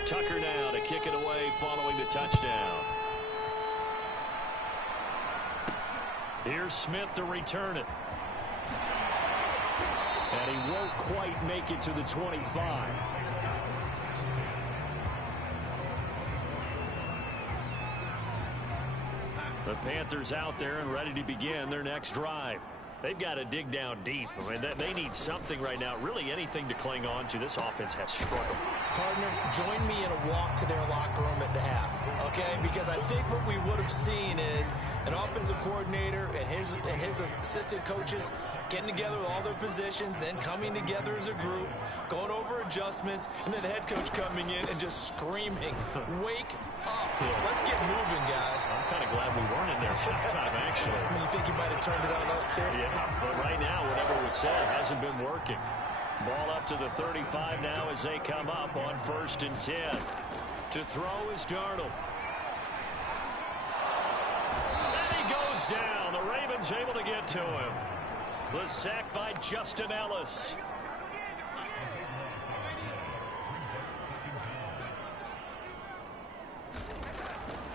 Tucker now to kick it away following the touchdown. Here's Smith to return it. And he won't quite make it to the 25. The Panthers out there and ready to begin their next drive. They've got to dig down deep. I mean, they need something right now, really anything to cling on to. This offense has struggled. Partner, join me in a walk to their locker room at the half, okay? Because I think what we would have seen is an offensive coordinator and his assistant coaches getting together with all their positions, then coming together as a group, going over adjustments, and then the head coach coming in and just screaming, wake up. Let's get moving, guys. I'm kind of glad we weren't in there halftime, actually. You think he might have turned it on us, too? Yeah, but right now, whatever was said hasn't been working. Ball up to the 35 now as they come up on 1st and 10. To throw is Darnold. And he goes down. The Ravens able to get to him. The sack by Justin Ellis.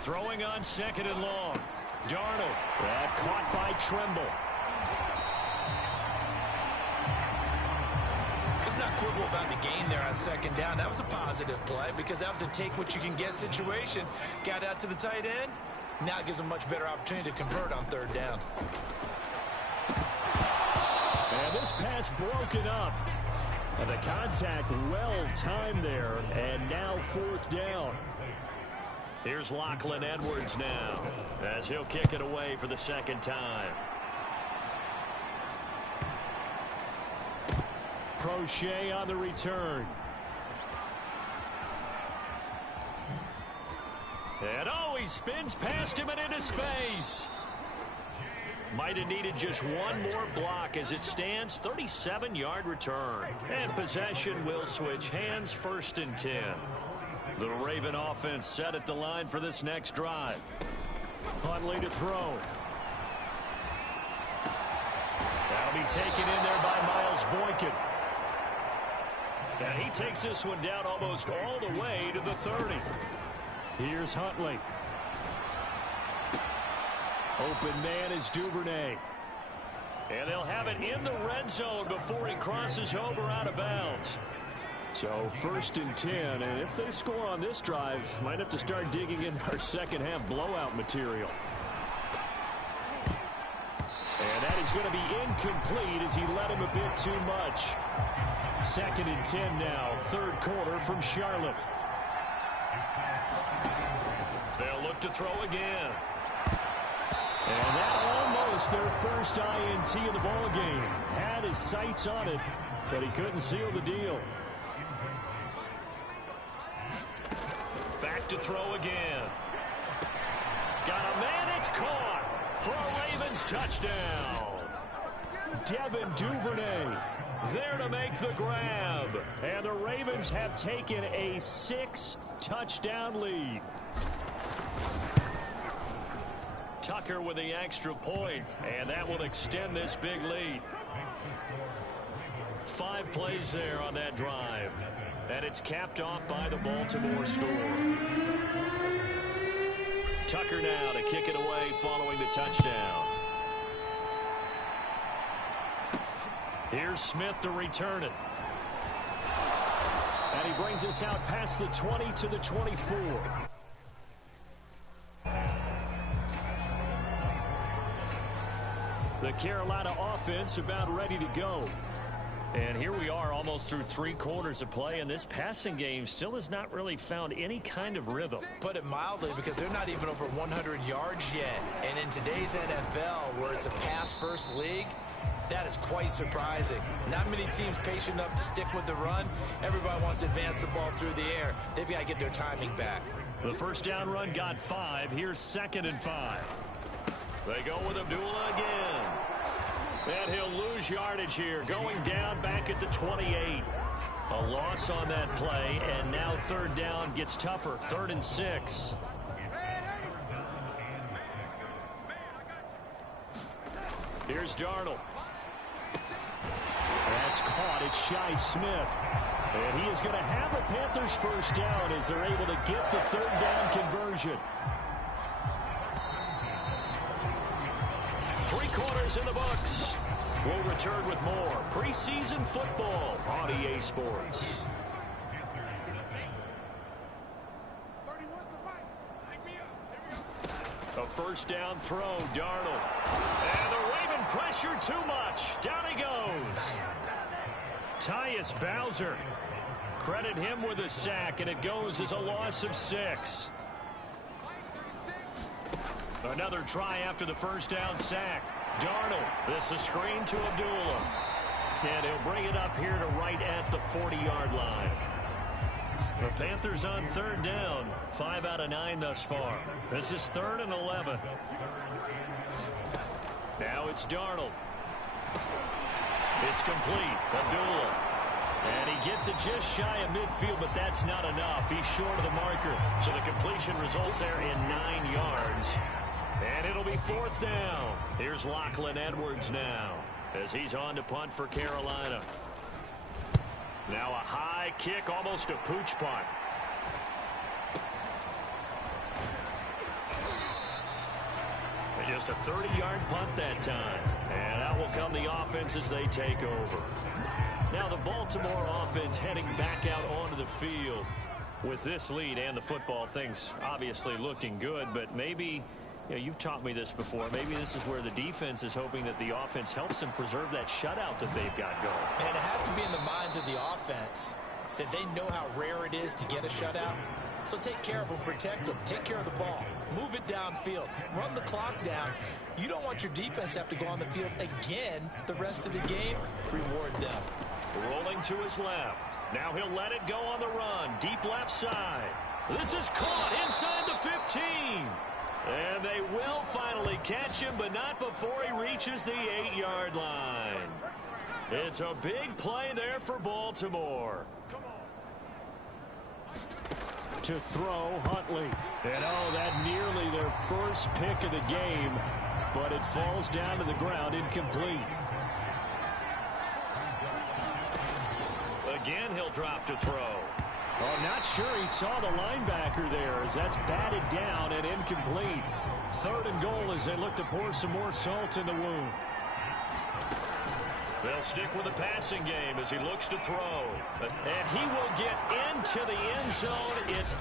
Throwing on 2nd and long. Darnold. That caught by Trimble. Let's not quibble about the game there on 2nd down. That was a positive play because that was a take-what-you-can-get situation. Got out to the tight end. Now it gives a much better opportunity to convert on 3rd down. And this pass broken up. And the contact well timed there. And now 4th down. Here's Lachlan Edwards now as he'll kick it away for the 2nd time. Prochet on the return. And he spins past him and into space. Might have needed just one more block as it stands. 37-yard return. And possession will switch hands. 1st and 10. The Raven offense set at the line for this next drive. Huntley to throw. That'll be taken in there by Miles Boykin. And he takes this one down almost all the way to the 30. Here's Huntley. Open man is Duvernay. And they'll have it in the red zone before he crosses over out of bounds. So 1st and 10, and if they score on this drive, might have to start digging in our second half blowout material. And that is going to be incomplete as he led him a bit too much. 2nd and 10 now, 3rd quarter from Charlotte. They'll look to throw again. And that almost their first INT of the ball game. Had his sights on it, but he couldn't seal the deal. Back to throw again. Got a man, it's caught for a Ravens touchdown. Devin Duvernay there to make the grab. And the Ravens have taken a 6-touchdown lead. Tucker with the extra point, and that will extend this big lead. 5 plays there on that drive. And it's capped off by the Baltimore score. Tucker now to kick it away following the touchdown. Here's Smith to return it. And he brings us out past the 20 to the 24. The Carolina offense about ready to go. And here we are almost through 3 quarters of play, and this passing game still has not really found any kind of rhythm. Put it mildly, because they're not even over 100 yards yet. And in today's NFL, where it's a pass-first league, that is quite surprising. Not many teams patient enough to stick with the run. Everybody wants to advance the ball through the air. They've got to get their timing back. The first down run got 5. Here's 2nd and 5. They go with Abdullah again. And he'll lose yardage here, going down back at the 28. A loss on that play, and now third down gets tougher. 3rd and 6. Here's Darnold. That's caught. It's Shi Smith. And he is going to have a Panthers first down as they're able to get the third down conversion. 3 quarters in the books. We'll return with more preseason football on EA Sports. A first down throw, Darnold. And the Raven pressure too much. Down he goes. Tyus Bowser. Credit him with a sack, and it goes as a loss of 6. Another try after the first down sack. Darnold, this a screen to Abdullah. And he'll bring it up here to right at the 40-yard line. The Panthers on third down. 5 out of 9 thus far. This is 3rd and 11. Now it's Darnold. It's complete. Abdullah. And he gets it just shy of midfield, but that's not enough. He's short of the marker. So the completion results there in 9 yards. And it'll be 4th down. Here's Lachlan Edwards now as he's on to punt for Carolina. Now a high kick, almost a pooch punt. And just a 30-yard punt that time. And out will come the offense as they take over. Now the Baltimore offense heading back out onto the field. With this lead and the football, things obviously looking good, but maybe... Yeah, you've taught me this before. Maybe this is where the defense is hoping that the offense helps them preserve that shutout that they've got going. And it has to be in the minds of the offense that they know how rare it is to get a shutout. So take care of them, protect them, take care of the ball, move it downfield, run the clock down. You don't want your defense to have to go on the field again the rest of the game. Reward them. Rolling to his left. Now he'll let it go on the run. Deep left side. This is caught inside the 15. And they will finally catch him, but not before he reaches the 8-yard line. It's a big play there for Baltimore. To throw, Huntley. And oh, that nearly their first pick of the game, but it falls down to the ground, incomplete. Again, he'll drop to throw. Oh, not sure he saw the linebacker there as that's batted down and incomplete. 3rd and goal as they look to pour some more salt in the wound. They'll stick with the passing game as he looks to throw. And he will get into the end zone. It's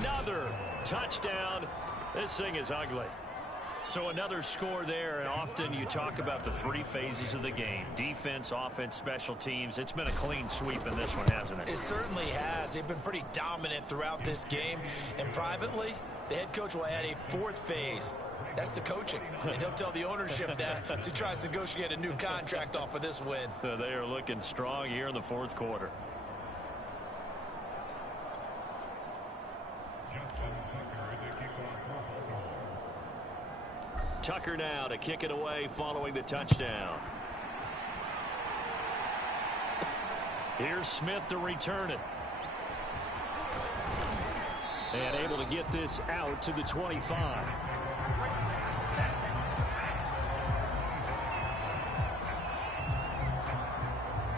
another touchdown. This thing is ugly. So another score there, and often you talk about the 3 phases of the game. Defense, offense, special teams. It's been a clean sweep in this one, hasn't it? It certainly has. They've been pretty dominant throughout this game. And privately, the head coach will add a 4th phase. That's the coaching. And he'll tell the ownership that as he tries to negotiate a new contract off of this win. They are looking strong here in the 4th quarter. Tucker now to kick it away following the touchdown. Here's Smith to return it. And able to get this out to the 25.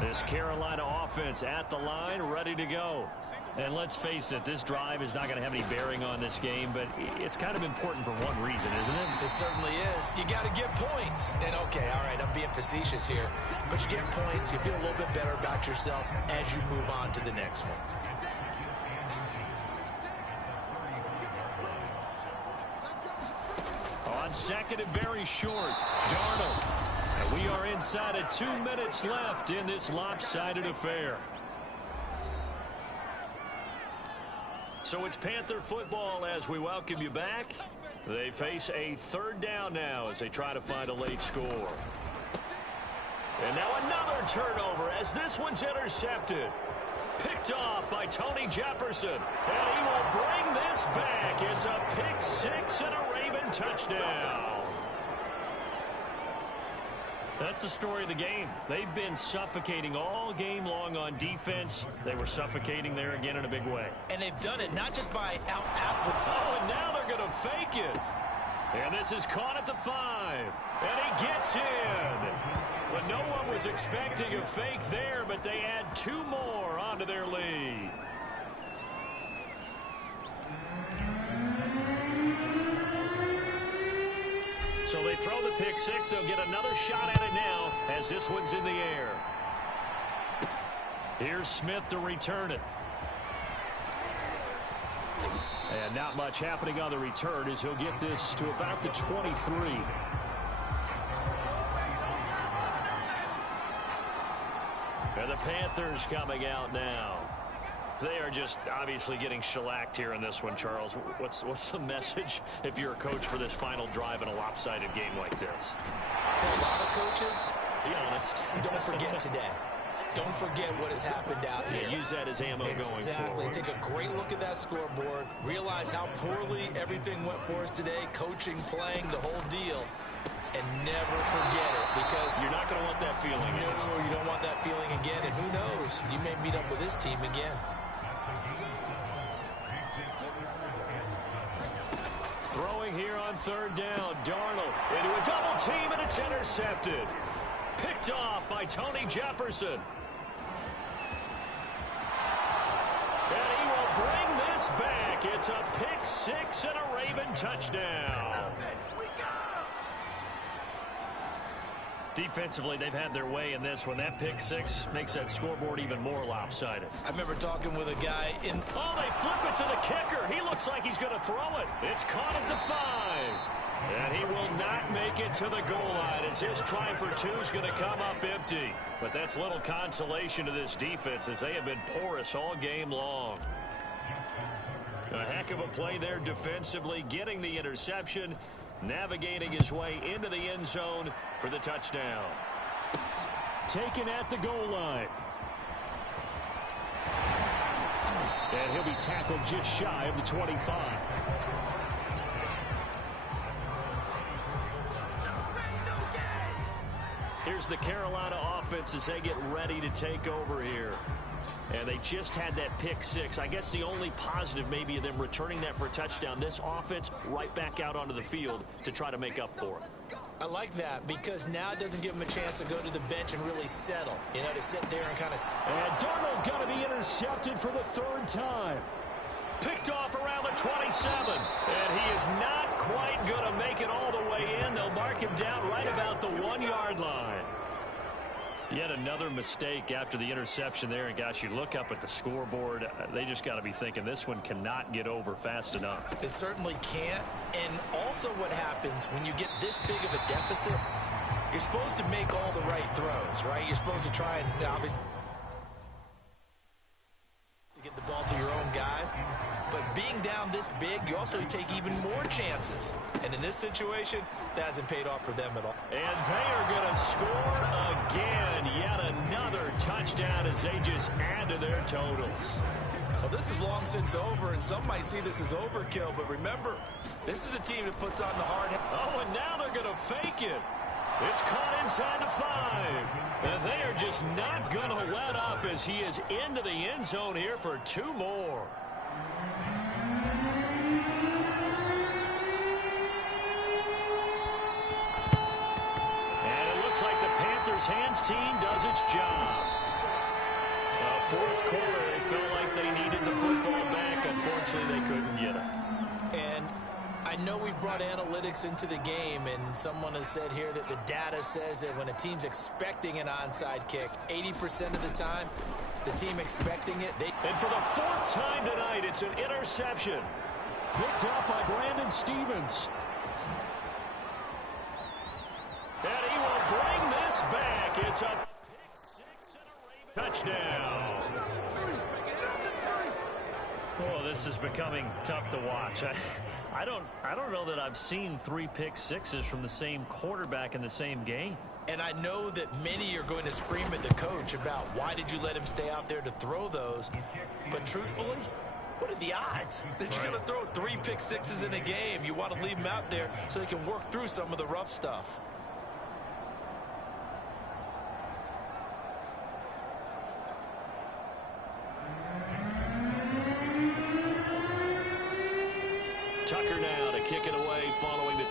This Carolina offense at the line, ready to go. And let's face it, this drive is not going to have any bearing on this game, but it's kind of important for one reason, isn't it? It certainly is. You got to get points. And, okay, all right, I'm being facetious here. But you get points, you feel a little bit better about yourself as you move on to the next one. On second and very short, Darnold. And we are inside of 2 minutes left in this lopsided affair. So it's Panther football as we welcome you back. They face a 3rd down now as they try to find a late score. And now another turnover as this one's intercepted. Picked off by Tony Jefferson. And he will bring this back. It's a pick 6 and a Raven touchdown. That's the story of the game. They've been suffocating all game long on defense. They were suffocating there again in a big way. And they've done it not just by out-athlete. Oh, and now they're going to fake it. And this is caught at the 5. And he gets in. But no one was expecting a fake there, but they add 2 more onto their lead. So they throw the pick 6. They'll get another shot at it now as this one's in the air. Here's Smith to return it. And not much happening on the return as he'll get this to about the 23. And the Panthers coming out now. They are just obviously getting shellacked here in this one, Charles. What's the message if you're a coach for this final drive in a lopsided game like this? For a lot of coaches, be honest. Don't forget today. Don't forget what has happened out here. Use that as ammo going forward. Exactly. Take a great look at that scoreboard. Realize how poorly everything went for us today. Coaching, playing, the whole deal. And never forget it, because you're not going to want that feeling again. No, you don't want that feeling again. And who knows? You may meet up with this team again. Throwing here on 3rd down. Darnold into a double team, and it's intercepted. Picked off by Tony Jefferson. And he will bring this back. It's a pick 6 and a Raven touchdown. Defensively, they've had their way in this one. That pick 6 makes that scoreboard even more lopsided. I remember talking with a guy in... Oh, they flip it to the kicker. He looks like he's going to throw it. It's caught at the 5. And he will not make it to the goal line as his try for 2 is going to come up empty. But that's little consolation to this defense as they have been porous all game long. A heck of a play there defensively, getting the interception, navigating his way into the end zone for the touchdown. Taken at the goal line. And he'll be tackled just shy of the 25. Here's the Carolina offense as they get ready to take over here. And they just had that pick 6. I guess the only positive maybe of them returning that for a touchdown. This offense right back out onto the field to try to make up for it. I like that because now it doesn't give them a chance to go to the bench and really settle. You know, to sit there and kind of... And Darnold going to be intercepted for the 3rd time. Picked off around the 27. And he is not quite going to make it all the way in. They'll mark him down right about the 1-yard line. Yet another mistake after the interception there. And, gosh, you look up at the scoreboard. They just got to be thinking this one cannot get over fast enough. It certainly can't. And also what happens when you get this big of a deficit, you're supposed to make all the right throws, right? You're supposed to try and obviously get the ball to your own guys. But being down this big, you also take even more chances. And in this situation, that hasn't paid off for them at all. And they are going to score again. Yet another touchdown as they just add to their totals. Well, this is long since over, and some might see this as overkill. But remember, this is a team that puts on the hard... Oh, and now they're going to fake it. It's caught inside the 5. And they are just not going to let up as he is into the end zone here for 2 more. Looks like the Panthers hands team does its job. 4th quarter, they felt like they needed the football back. Unfortunately, they couldn't get it. And I know we brought analytics into the game, and someone has said here that the data says that when a team's expecting an onside kick, 80% of the time, the team expecting it. And for the 4th time tonight, it's an interception. Picked up by Brandon Stevens. And he will bring this back. It's a touchdown. Oh, this is becoming tough to watch. I don't know that I've seen 3 pick 6s from the same quarterback in the same game. And I know that many are going to scream at the coach about why did you let him stay out there to throw those. But truthfully, what are the odds that you're going to throw 3 pick 6s in a game? You want to leave them out there so they can work through some of the rough stuff.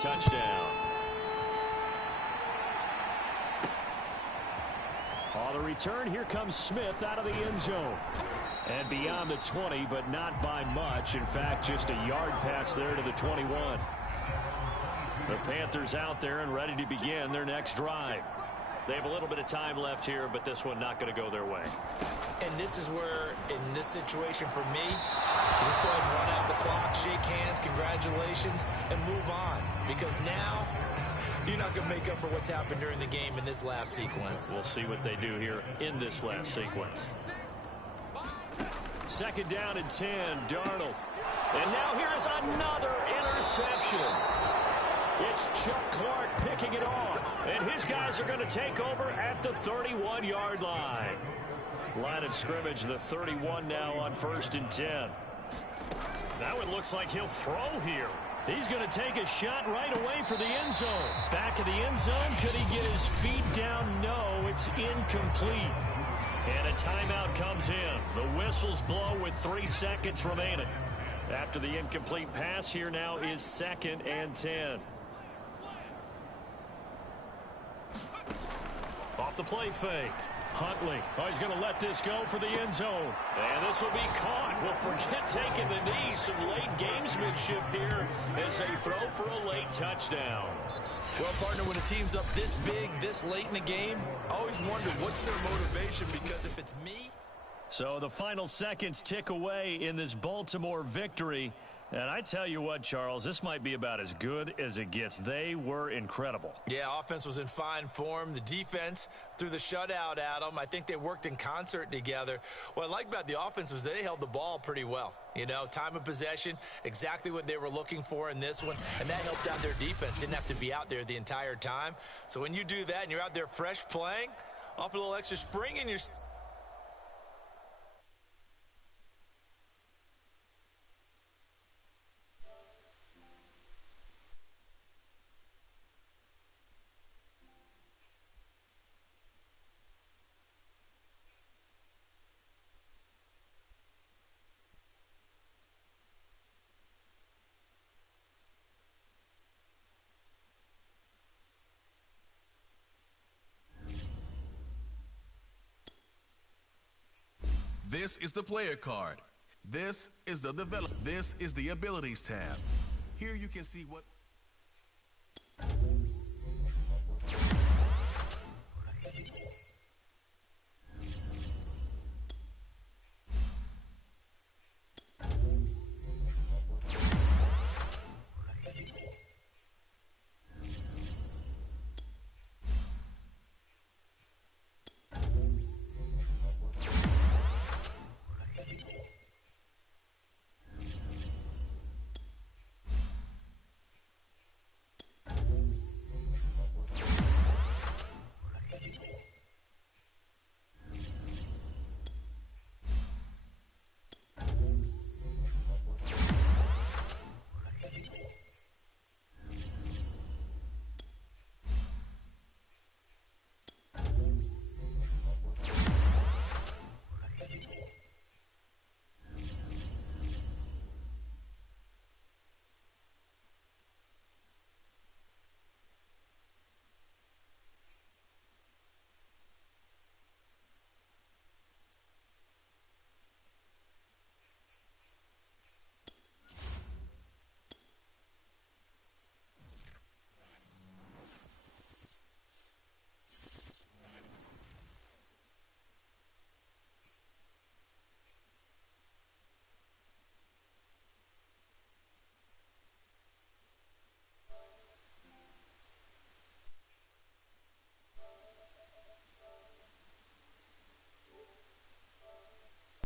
touchdown. On the return, here comes Smith out of the end zone. And beyond the 20, but not by much. In fact, just a yard pass there to the 21. The Panthers out there and ready to begin their next drive. They have a little bit of time left here, but this one not going to go their way. And this is where, in this situation for me, you just go ahead and run out the clock, shake hands, congratulations, and move on. Because now, you're not going to make up for what's happened during the game in this last sequence. We'll see what they do here in this last sequence. Second down and 10, Darnold. And now here is another interception. It's Chuck Clark picking it off. And his guys are going to take over at the 31-yard line. Line of scrimmage, the 31 now on 1st and 10. Now it looks like he'll throw here. He's going to take a shot right away for the end zone. Back of the end zone. Could he get his feet down? No, it's incomplete. And a timeout comes in. The whistles blow with 3 seconds remaining. After the incomplete pass, here now is 2nd and 10. Off the play fake. Huntley. Oh, he's going to let this go for the end zone. And this will be caught. Well, forget taking the knee. Some late gamesmanship here as they throw for a late touchdown. Well, partner, when a team's up this big, this late in the game, I always wonder what's their motivation, because if it's me. So the final seconds tick away in this Baltimore victory. And I tell you what, Charles, this might be about as good as it gets. They were incredible. Yeah, offense was in fine form. The defense threw the shutout at them. I think they worked in concert together. What I like about the offense was they held the ball pretty well. You know, time of possession, exactly what they were looking for in this one. And that helped out their defense. Didn't have to be out there the entire time. So when you do that and you're out there fresh playing, off a little extra spring in your... This is the player card. This is the abilities tab. Here you can see what